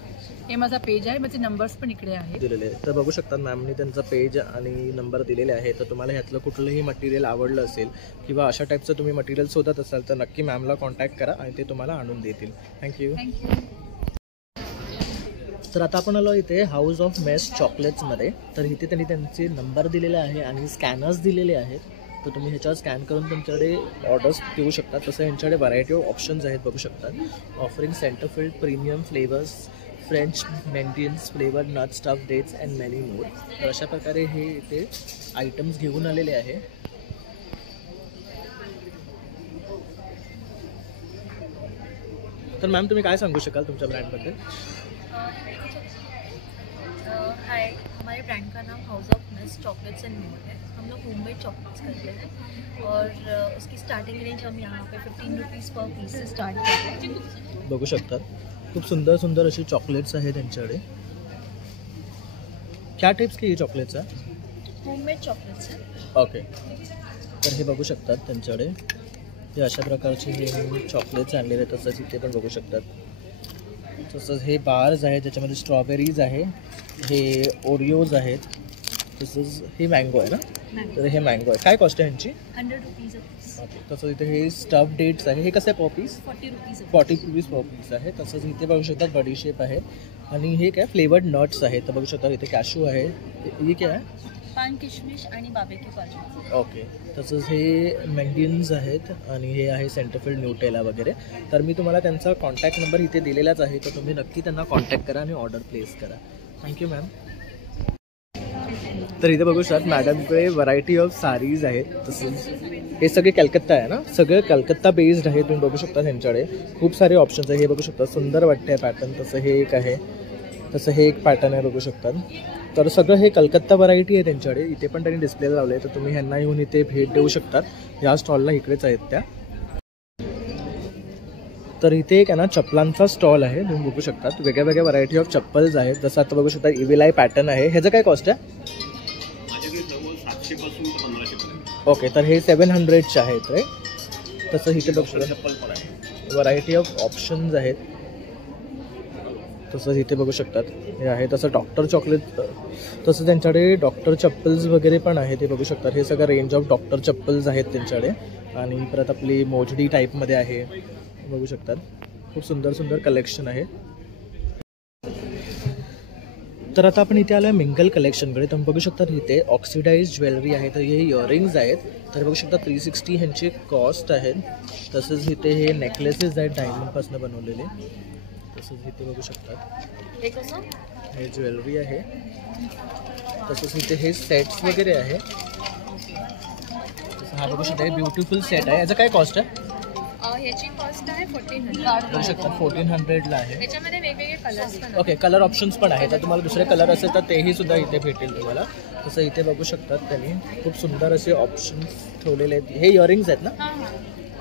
हे माझा पेज आहे. माझे नंबर्स पण इकडे आहेत दिलेले. तर बघू शकतात मॅमनी त्यांचा पेज आणि नंबर दिलेले आहे. तर तुम्हाला ह्यातलं कुठलंही मटेरियल आवडलं असेल किंवा अशा टाईपचं तुम्ही मटेरियल शोधत असाल तर नक्की मॅमला कॉन्टॅक्ट करा आणि ते तुम्हाला आणून देतील. थँक्यू. तर आता आपण आलो इथे हाऊस ऑफ मेस चॉकलेट्समध्ये. तर इथे त्यांनी त्यांचे नंबर दिलेले आहे आणि स्कॅनर्स दिलेले आहेत. तर तुम्ही ह्याच्यावर स्कॅन करून तुमच्याकडे ऑर्डर्स देऊ शकता. तसं यांच्याकडे व्हरायटी ऑफ ऑप्शन्स आहेत बघू शकतात. Offering centre filled premium flavours, French mendiants flavour, nut stuff dates and many more. तर अशा प्रकारे हे इथे आयटम्स घेऊन आलेले आहे. तर मॅम तुम्ही काय सांगू शकाल तुमच्या ब्रँडबद्दल? हाय, हमारे ब्रांड का नाम house of mess chocolates and more है. हम लोग होममेड चॉकलेट्स करते हैं और उसकी स्टार्टिंग रेंज हम यहाँ पे 15 रुपीज़ पर पीस से स्टार्ट करते हैं. बघू शकतात खूप सुंदर सुंदर अशी चॉकलेट्स आहेत त्यांच्याकडे. क्या टाइप्स के ये चॉकलेट्स आहे? होममेड चॉकलेट्स है. ओके. तर हे बघू शकतात त्यांच्याकडे हे अशा प्रकारचे हे चॉकलेट्स आणलेले आहेत. तसंच इथे पण बघू शकतात. तसंच हे बार्स आहेत त्याच्यामध्ये स्ट्रॉबेरीज आहे, हे ओरिओज आहेत, तसंच हे मँगो आहे ना. तर हे मँगो आहे. काय कॉस्ट आहे ह्यांची? 100 रुपीज पीस. ओके. तसंच इथे हे स्टफ डेट्स आहे. हे कसं आहे पर पीस? 40 रुपीज पर पीस आहे. तसंच इथे बघू शकतात बडीशेप आहे आणि हे काय फ्लेवर्ड नट्स आहेत. तर बघू शकता इथे कॅशू आहे. हे काय आहे? पान किशमिश आणि बार्बेक्यू काजू. ओके. तसंच हे मेंडियन्स आहेत आणि हे आहे सेंटरफिल्ड न्यूटेला वगैरे. तर मी तुम्हाला त्यांचा कॉन्टॅक्ट नंबर इथे दिलेलाच आहे. तर तुम्ही नक्की त्यांना कॉन्टॅक्ट करा आणि ऑर्डर प्लेस करा. Thank you ma'am. तर इथे बघू शकतात मॅडमकडे व्हरायटी ऑफ साडीज आहेत. तसंच हे सगळे कलकत्ता आहे ना, सगळे कलकत्ता बेस्ड आहे. तुम्ही बघू शकता त्यांच्याकडे खूप सारे ऑप्शन्स आहे. हे बघू शकता सुंदर वाटतं आहे पॅटर्न. तसं हे एक आहे, तसं हे एक पॅटर्न आहे बघू शकतात. तर सगळं हे कलकत्ता व्हरायटी आहे त्यांच्याकडे. इथे पण त्यांनी डिस्प्लेला लावले आहे. तर तुम्ही ह्यांना येऊन इथे भेट देऊ शकतात. या स्टॉलला इकडेच आहेत त्या. तर इथे एक आहे ना चप्पलांचा स्टॉल आहे. तुम्ही बघू शकतात वेगळ्या वेगळ्या व्हरायटी ऑफ चप्पल्स आहेत. जसं आता बघू शकता इव्हिल पॅटर्न आहे. ह्याचं काय कॉस्ट आहे? ओके. तर हे 700चे आहेत रे. तसं इथे बघू शकता व्हरायटी ऑफ ऑप्शन्स आहेत. तसंच इथे बघू शकतात हे आहे. तसं डॉक्टर चॉकलेट, तसं त्यांच्याकडे डॉक्टर चप्पल्स वगैरे पण आहे. ते बघू शकतात. हे सगळं रेंज ऑफ डॉक्टर चप्पल्स आहेत त्यांच्याकडे. आणि परत आपली मोजडी टाईपमध्ये आहे बघू शकतात. खूप सुंदर सुंदर कलेक्शन आहे. तर आता आपण इथे आलो आहे मिंगल कलेक्शनकडे. तुम्ही बघू शकता इथे ऑक्सिडाइज ज्वेलरी आहे. तर हे इयरिंग्ज आहेत. तर बघू शकता 360 ह्यांची कॉस्ट आहे. तसंच इथे हे नेकलेसेस आहेत डायमंडपासून बनवलेले. तसंच इथे बघू शकतात हे ज्वेलरी आहे. तसंच इथे हे सेट्स वगैरे आहे. तसं हा बघू शकता हे ब्युटिफुल सेट आहे. याचं काय कॉस्ट आहे? याची कॉस्ट आहे 1400. बघू शकता 1400ला आहे. याच्यामध्ये वेगवेगळे कलर्स पण ओके. कलर ऑप्शन्स पण आहे. तर तुम्हाला दुसरे कलर असेल तर तेही सुद्धा इथे भेटेल तुम्हाला. तसं इथे बघू शकतात त्यांनी खूप सुंदर असे ऑप्शन्स ठेवलेले आहेत. हे इयरिंग्स आहेत ना.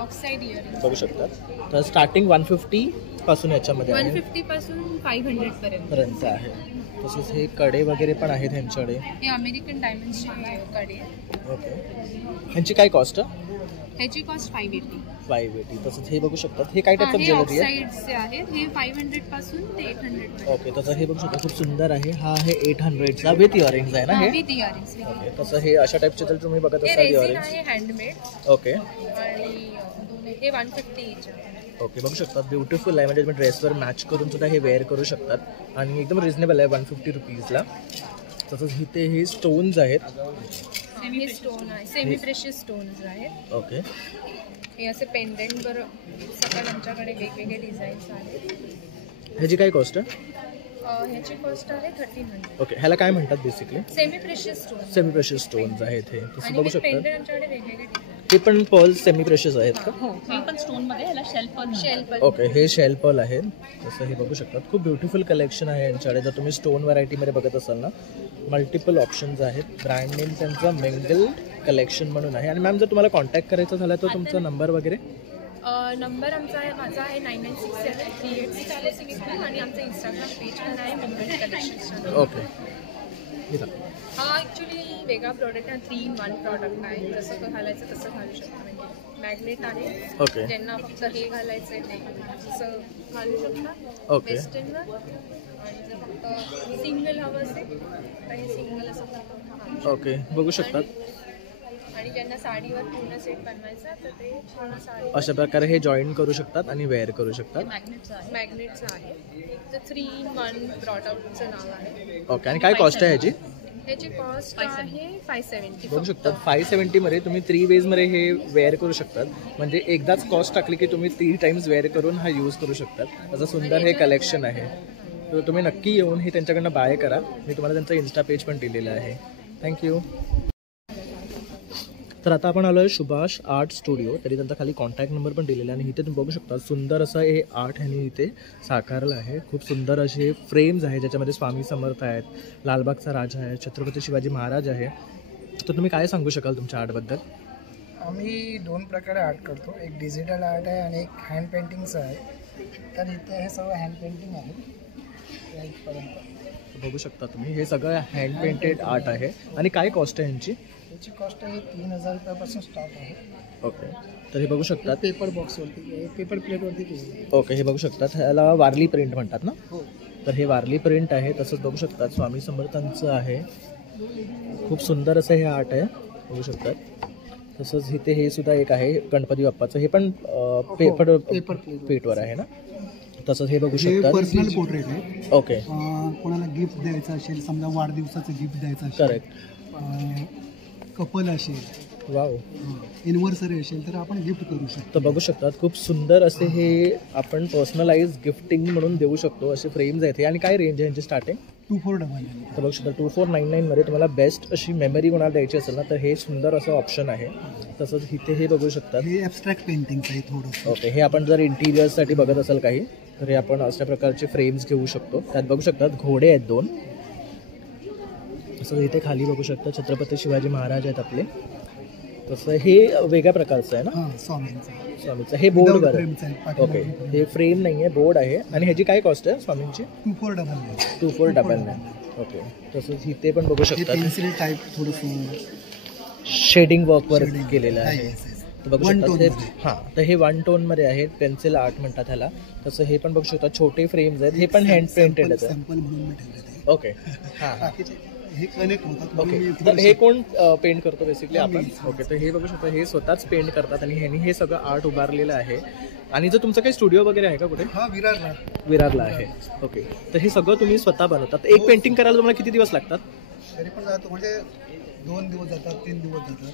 ऑक्साईड इयरिंग बघू शकतात. तर स्टार्टिंग 150 पासून याच्यामध्ये आहे, 150 पासून 500 पर्यंत आहे. तसेच हे कडे वगैरे पण आहेत ह्यांच्याकडे. हे अमेरिकन डायमंडचे कडे आहे. ओके, ह्यांची काय कॉस्ट? ह्याची कॉस्ट 580. तसंच हे बघू शकतात. हे काय टाईप ऑफ ज्वेलरी आहे? ऑक्साईडचे आहेत. हे 500 पासून ते 800. ओके, तसं हे बघू शकता खूप सुंदर आहे. हा आहे 800चा विथ इयरिंग्स आहे ना हे? With earrings. ओके, तसं हे अशा टाईपचे जर तुम्ही बघत हे असाल रेझिन इयरिंग्स. आहे हँडमेड. ओके आणि हे 150 इच आहे. ओके, बघू शकतात ब्युटिफुल आहे. म्हणजे तुम्ही ड्रेसवर मॅच करून सुद्धा हे वेअर करू शकतात आणि एकदम रिजनेबल आहे 150 रुपीजला. तसंच इथे हे स्टोन्स आहेत. हे स्टोन आहे, सेमी प्रेशियस स्टोन्स आहेत. ओके, हे असे पेंडेंटवर सगळं आमच्याकडे वेगवेगळे डिझाईन्स आहेत. ह्याची काय कॉस्ट आहे? ह्याची कॉस्ट आहे 1300. ओके, ह्याला काय म्हणतात basically? Semi precious stone. Semi precious stones आहेत हे. तसं बघू शकतात पेंडेंट आमच्याकडे वेगवेगळे डिझाईन. हे पण पर्ल सेमी प्रेशियस आहेत का? हो, हे पण स्टोनमध्ये याला शेल्फ ओके, हे शेल पर्ल आहे. तसं हे बघू शकतात खूप ब्युटिफुल कलेक्शन आहे यांच्याकडे. जर तुम्ही स्टोन व्हरायटीमध्ये बघत असाल ना, मल्टिपल ऑप्शन्स आहेत. ब्रँड नेम त्यांचा मिंगल कलेक्शन म्हणून आहे. आणि मॅम जर तुम्हाला कॉन्टॅक्ट करायचा झाला तर तुमचा नंबर वगैरे? नंबर माझा आहे 99673866 आणि आमचं इंस्टाग्राम पेज पण आहे मुंबई कलेक्शन. ओके, हा ॲक्च्युली वेगळा प्रॉडक्ट आहे. 3-in-1 प्रॉडक्ट आहे. जसं घालायचं तसं घालू शकता. म्हणजे मॅग्नेट आहे. ओके, ज्यांना फक्त हे घालायचं आहे ते तसं घालू शकता. ओके, वेस्टर्नवर. आणि जर फक्त सिंगल हवं असेल तर हे सिंगल असं घालू. ओके, बघू शकतात. आणि ज्यांना साडीवर पूर्ण सेट बनवायचा तर ते पूर्ण साडी अशा प्रकारे हे जॉईन करू शकतात आणि वेअर करू शकतात. मॅग्नेटचं आहे. तर 3-in-1 प्रॉडक्टचं नाव आहे. ओके, आणि काय कॉस्ट आहे ह्याची? ह्याची कॉस्ट आहे 570. बघू शकतात 570 मध्ये तुम्ही 3 वेज मध्ये हे वेअर करू शकतात. म्हणजे एकदाच कॉस्ट टाकली की तुम्ही 3 टाइम्स वेअर करून हा यूज करू शकतात. असं सुंदर हे कलेक्शन आहे. तर तुम्ही नक्की येऊन हे त्यांच्याकडनं बाय करा. मी तुम्हाला त्यांचा इन्स्टा पेज पण दिलेला आहे. थँक्यू. तर आता आपण आलो आहे सुभाष आर्ट स्टुडिओ. तरी त्यांचा खाली कॉन्टॅक्ट नंबर पण दिलेला आहे. आणि इथे तुम्ही बघू शकता सुंदर असं हे आर्ट ह्यांनी इथे साकारलं आहे. खूप सुंदर असे फ्रेम्स आहेत ज्याच्यामध्ये स्वामी समर्थ आहेत, लालबागचा राजा आहे, छत्रपती शिवाजी महाराज आहे. तर तुम्ही काय सांगू शकाल तुमच्या आर्टबद्दल? आम्ही 2 प्रकारे आर्ट करतो. एक डिजिटल आर्ट आहे आणि एक हँड पेंटिंगचं आहे. तर इथे हे सगळं हँड पेंटिंग आहे. बघू शकता तुम्ही हे सगळं हँड पेंटेड आर्ट आहे. आणि काय कॉस्ट आहे यांची? याची कॉस्ट आहे 3000 रुपयापासून स्टार्ट आहे. ओके, तर हे बघू शकतात पेपर बॉक्सवरती, पेपर प्लेटवरती केली. ओके, हे बघू शकतात ह्याला वारली प्रिंट म्हणतात ना? हो. तर हे वारली प्रिंट आहे. तसंच बघू शकतात स्वामी समर्थांचं आहे. खूप सुंदर असं हे आर्ट आहे, बघू शकतात. तसंच इथे हे सुद्धा एक आहे गणपती बाप्पाचं. हे पण पेपर प्लेटवर आहे ना? तसंच हे बघू शकतात पर्सनल पोर्ट्रेट आहे. ओके, कोणाला गिफ्ट द्यायचं असेल, समजा वाढदिवसाचं गिफ्ट द्यायचं असेल, करेक्ट, कपल असेल, वाव, एनिव्हर्सरी असेल तर आपण गिफ्ट करू शकतो. तर बघू शकतात खूप सुंदर असे हे आपण पर्सनलाइज गिफ्टिंग म्हणून देऊ शकतो असे फ्रेम्स आहेत. आणि काय रेंज आहे यांची स्टार्टिंग? 2499. तर बघू शकता 2499 मध्ये तुम्हाला बेस्ट अशी मेमरी कोणाला द्यायची असेल ना तर हे सुंदर असं ऑप्शन आहे. तसंच इथे हे बघू शकतात हे ॲब्स्ट्रॅक्ट पेंटिंगचं आहे थोडं. ओके, हे आपण जर इंटिरियर्ससाठी बघत असाल काही तर हे आपण अशा प्रकारचे फ्रेम्स घेऊ शकतो. त्यात बघू शकतात घोडे आहेत 2. तसं इथे खाली बघू शकता छत्रपती शिवाजी महाराज आहेत आपले. तसं हे वेगळ्या प्रकारचं आहे ना? स्वामीचं. हे बोर्ड बरं. ओके, हे फ्रेम नाही आहे, बोर्ड आहे. आणि ह्याची काय कॉस्ट आहे स्वामींची? 2499. ओके, तसंच इथे पण बघू शकता पेन्सिल टाईप थोडंसं शेडिंग वर्कवर केलेलं आहे. तर बघू शकता हां, तर हे 1 टोनमध्ये आहेत. पेन्सिल आर्ट म्हणतात ह्याला. तसं हे पण बघू शकता छोटे फ्रेम्स आहेत. हे पण हँड पेंटेड आहेत. ओके, हां, हे कनेक्ट होतात. ओके, तर हे कोण पेंट करतो बेसिकली? आपण. ओके, तर हे बघू शकता हे स्वतःच पेंट करतात आणि ह्यांनी हे सगळं आर्ट उभारलेलं आहे. आणि जर तुमचं काही स्टुडिओ वगैरे आहे का कुठे? हा, विरारला आहे. ओके, तर हे सगळं तुम्ही स्वतः बनवतात. एक पेंटिंग करायला तुम्हाला किती दिवस लागतात? तरी पण जातो म्हणजे 2 दिवस जातात, 3 दिवस जातात.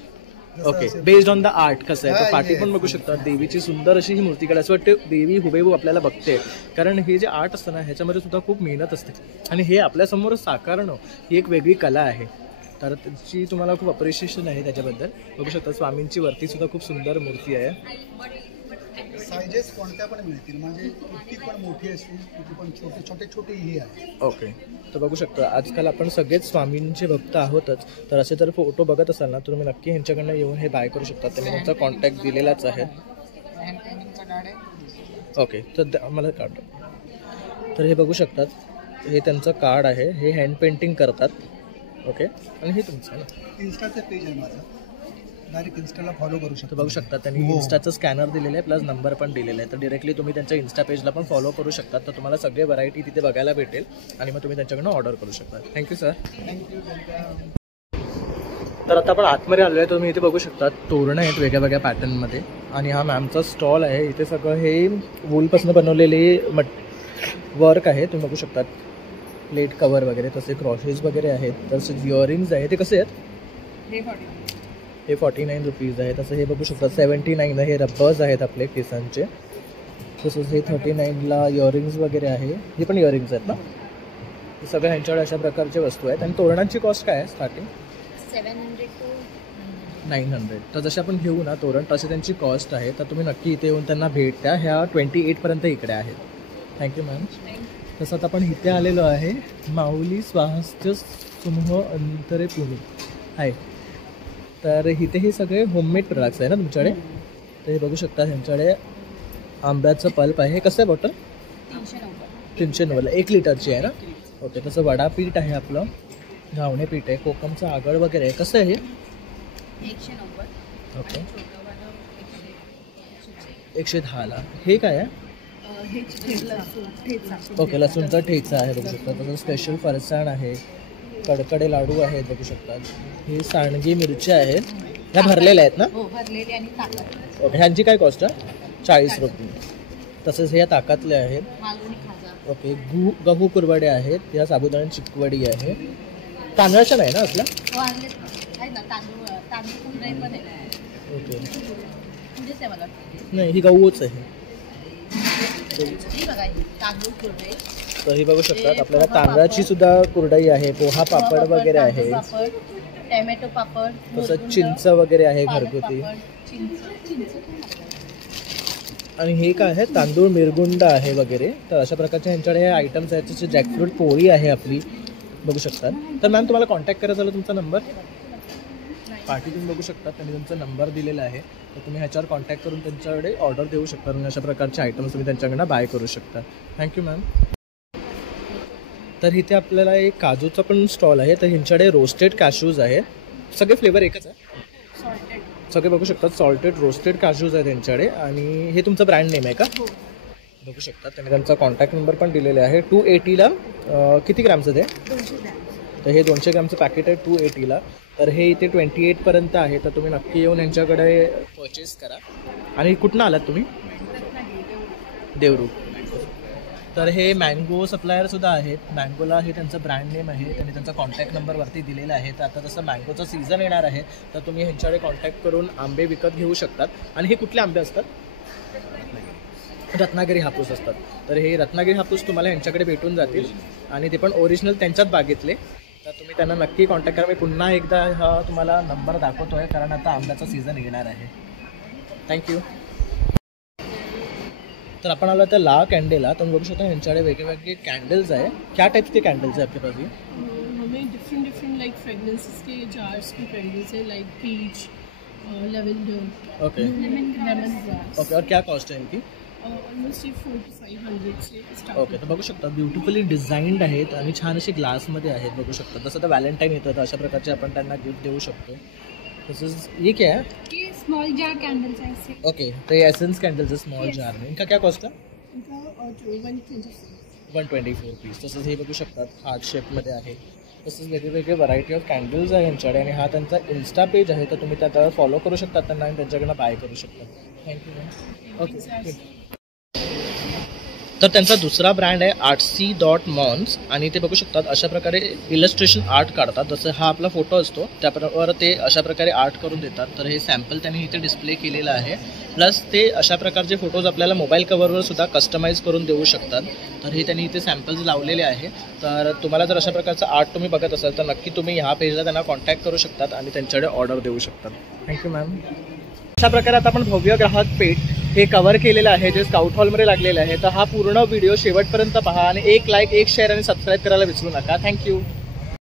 Okay, based on the art कसं आहे. तर पाठी पण बघू शकता देवीची सुंदर अशी ही मूर्तीकडे असं वाटते देवी हुबेहूब आपल्याला बघते. कारण हे जे आर्ट असतं ना ह्याच्यामध्ये सुद्धा खूप मेहनत असते आणि हे आपल्यासमोर साकारणं ही एक वेगळी कला आहे. तर त्याची तुम्हाला खूप अप्रिशिएशन आहे त्याच्याबद्दल. बघू शकता स्वामींची वरती सुद्धा खूप सुंदर मूर्ती आहे. सायझेस कोणत्या पण मिळतील, म्हणजे किती पण मोठी असतील किती पण छोटे ही आहे. ओके, तर बघू शकता आजकाल आपण सगळेच स्वामींचे भक्त आहोतच. तर असे जर फोटो बघत असाल ना तर तुम्ही नक्की ह्यांच्याकडनं येऊन हे बाय करू शकता. त्यांनी त्यांचा कॉन्टॅक्ट दिलेलाच आहे. हँड पेंटिंगचा कार्ड आहे. ओके, तर मला कार्ड. तर हे बघू शकतात, हे त्यांचं कार्ड आहे. हे हँड पेंटिंग करतात. ओके, आणि हे तुमचं ना इन्स्टाचं पेज आहे माझं, डायरेक्ट इन्स्टाला फॉलो करू शकतो. बघू शकता त्यांनी इन्स्टाचं स्कॅनर दिलेलं आहे प्लस नंबर पण दिलेला आहे. तर डिरेक्टली तुम्ही त्यांच्या इन्स्टा पेजला पण फॉलो करू शकता. तर तुम्हाला सगळे व्हरायटी तिथे बघायला भेटेल आणि मग तुम्ही त्यांच्याकडनं ऑर्डर करू शकता. Thank you sir. तर आता आपण आतमध्ये आलो आहे. तुम्ही इथे बघू शकता तोरणं आहेत वेगळ्या वेगळ्या पॅटर्नमध्ये आणि हा मॅमचा स्टॉल आहे. इथे सगळं हे वूलपासून बनवलेले वर्क आहे. तुम्ही बघू शकता प्लेट कवर वगैरे, तसे क्रॉशेस वगैरे आहेत. तसेच इयरिंग्स आहे. ते कसे आहेत? हे 49 रुपीज आहे. तसं हे बघू शकता 79 हे रब्बर्स आहेत आपले केसांचे. तसंच हे 39ला इयरिंग्स वगैरे आहे. हे पण इयरिंग्स आहेत ना. हे सगळं ह्यांच्याकडे अशा प्रकारचे वस्तू आहेत. आणि तोरणांची कॉस्ट काय आहे स्टार्टिंग? 700 to 900. तर जसे आपण घेऊ ना तोरण तसे त्यांची कॉस्ट आहे. तर तुम्ही नक्की इथे येऊन त्यांना भेट द्या. ह्या 28पर्यंत इकडे आहेत. Thank you ma'am. तसं आता आपण इथे आलेलो आहे माऊली स्वास्थ्य समूह अंतरे पुणे आहे. तर इथे हे सगळे होममेड प्रोडक्ट्स आहे ना तुमच्याकडे. तर हे बघू शकता ह्यांच्याकडे आंब्याचं पल्प आहे. हे कसं आहे बॉटल? 390 1 लिटरची आहे ना. ओके, तसं वडापीठ आहे आपलं, घावणे पीठ आहे, कोकमचं आगळ वगैरे आहे. कसं आहे हे? 190. ओके, 110ला. हे काय आहे? ओके, लसूणचा ठेचा आहे बघू शकता. तसं स्पेशल फरसाण आहे, कडकडे लाडू आहेत बघू शकतात. हे सांडगी मिरच्या आहेत. ह्या भरलेल्या आहेत ना? ओके, ह्यांची काय कॉस्ट आहे? 40 रुपये. तसंच ह्या ताकातल्या आहेत. ओके, गहू कुरवडे आहेत. या साबुदाणा चिकवडी आहे. तांदळाच्या नाही ना असल्या? ओके, नाही ही गहूच आहे. तर ही बघू शकतात आपल्याला तांदळाची सुद्धा कुरडई आहे, पोहा पापड वगैरे आहे, टॅमॅटो पापड, तसंच चिंच वगैरे आहे घरगुती. आणि हे काय आहे? तांदूळ मिरगुंड आहे वगैरे. तर अशा प्रकारचे ह्यांच्याकडे हे आयटम्स आहेत. जसे जॅकफ्रूट पोळी आहे आपली बघू शकतात. तर मॅम तुम्हाला कॉन्टॅक्ट करायचा झाला तुमचा नंबर पाठीतून बघू शकतात. त्यांनी तुमचा नंबर दिलेला आहे. तर तुम्ही ह्याच्यावर कॉन्टॅक्ट करून त्यांच्याकडे ऑर्डर देऊ शकता आणि अशा प्रकारचे आयटम्स तुम्ही त्यांच्याकडनं बाय करू शकता. Thank you ma'am. तर इथे आपल्याला एक काजूचा पण स्टॉल आहे. तर ह्यांच्याकडे रोस्टेड कॅशूज आहे. सगळे फ्लेवर एकच आहे. सगळे बघू शकतात सॉल्टेड रोस्टेड काजूज आहे त्यांच्याकडे. आणि हे तुमचं ब्रँड नेम आहे का? बघू शकतात त्यांनी त्यांचा कॉन्टॅक्ट नंबर पण दिलेला आहे. 280ला किती ग्रॅमचं ते? तर हे 200 ग्रॅमचं पॅकेट आहे 280ला. तर हे इथे 28पर्यंत आहे. तर तुम्ही नक्की येऊन यांच्याकडे परचेस करा. आणि कुठनं आलात तुम्ही? देवरूख. तर हे मँगो सप्लायरसुद्धा आहेत. मँगोला हे त्यांचं ब्रँड नेम आहे. त्यांनी त्यांचा कॉन्टॅक्ट नंबर वरती दिलेला आहे. तर आता जसं मँगोचं सीझन येणार आहे तर तुम्ही ह्यांच्याकडे कॉन्टॅक्ट करून आंबे विकत घेऊ शकतात. आणि हे कुठले आंबे असतात? रत्नागिरी हापूस असतात. तर हे रत्नागिरी हापूस तुम्हाला ह्यांच्याकडे भेटून जातील आणि ते पण ओरिजिनल त्यांच्याच बागेतले. तर तुम्ही त्यांना नक्की कॉन्टॅक्ट करा. मी पुन्हा एकदा हा तुम्हाला नंबर दाखवतो आहे कारण आता आंब्याचा सीझन येणार आहे. थँक्यू. तर आपण आलो तर ला कॅन्डलला. तुम्ही बघू शकता ह्यांच्याकडे वेगवेगळे कॅन्डल्स आहे. क्या टाइप्स के कॅन्डल्स आहे आपल्या पास? हमें डिफरेंट लाइक फ्रेगनेंसेस के जार्स के कैंडल्स है like peach, lavender, okay, lemon grass. Okay. और क्या कॉस्ट है इनकी? ऑलमोस्ट 400 to 500 से स्टार्ट. ओके. तर बघू शकता ब्युटिफुली डिझाईन्ड आहेत आणि छान असे ग्लासमध्ये आहेत बघू शकता. तसं तर व्हॅलेंटाईन येतं तर अशा प्रकारचे आपण त्यांना गिफ्ट देऊ शकतो. तसंच ये क्या है? ये स्मॉल जार कैंडल्स है ऐसे. ओके, तो ये एसेंस कैंडल्स है स्मॉल जार में. इनका क्या कॉस्ट है? इनका 124 रुपीज. तसंच हे बघू शकतात हार्ट शेपमध्ये आहे. तसंच वेगवेगळे व्हरायटी ऑफ कॅन्डल्स आहे यांच्याकडे. आणि हा त्यांचा इन्स्टा पेज आहे तर तुम्ही त्यात फॉलो करू शकता त्यांना आणि त्यांच्याकडनं बाय करू शकता. Thank you ma'am. ओके. तर त्यांचा दुसरा ब्रँड आहे artsy.mons आणि ते बघू शकतात अशा प्रकारे इलस्ट्रेशन आर्ट काढतात. जसं हा आपला फोटो असतो त्यावर ते अशा प्रकारे आर्ट करून देतात. तर हे सॅम्पल त्यांनी इथे डिस्प्ले केलेलं आहे. प्लस ते अशा प्रकारचे फोटोज आपल्याला मोबाईल कव्हरवर सुद्धा कस्टमाइज करून देऊ शकतात. तर हे त्यांनी इथे सॅम्पल्स लावलेले आहे. तर तुम्हाला जर अशा प्रकारचं आर्ट तुम्ही बघत असाल तर नक्की तुम्ही ह्या पेजला त्यांना कॉन्टॅक्ट करू शकतात आणि त्यांच्याकडे ऑर्डर देऊ शकतात. Thank you ma'am. अशा प्रकारे आता आपण भव्य ग्राहक पेठ हे कव्हर केलेलं आहे जे स्काउट हॉलमध्ये लागलेलं आहे. तर हा पूर्ण व्हिडिओ शेवटपर्यंत पहा आणि एक लाईक, एक शेअर आणि सबस्क्राईब करायला विसरू नका. थँक्यू.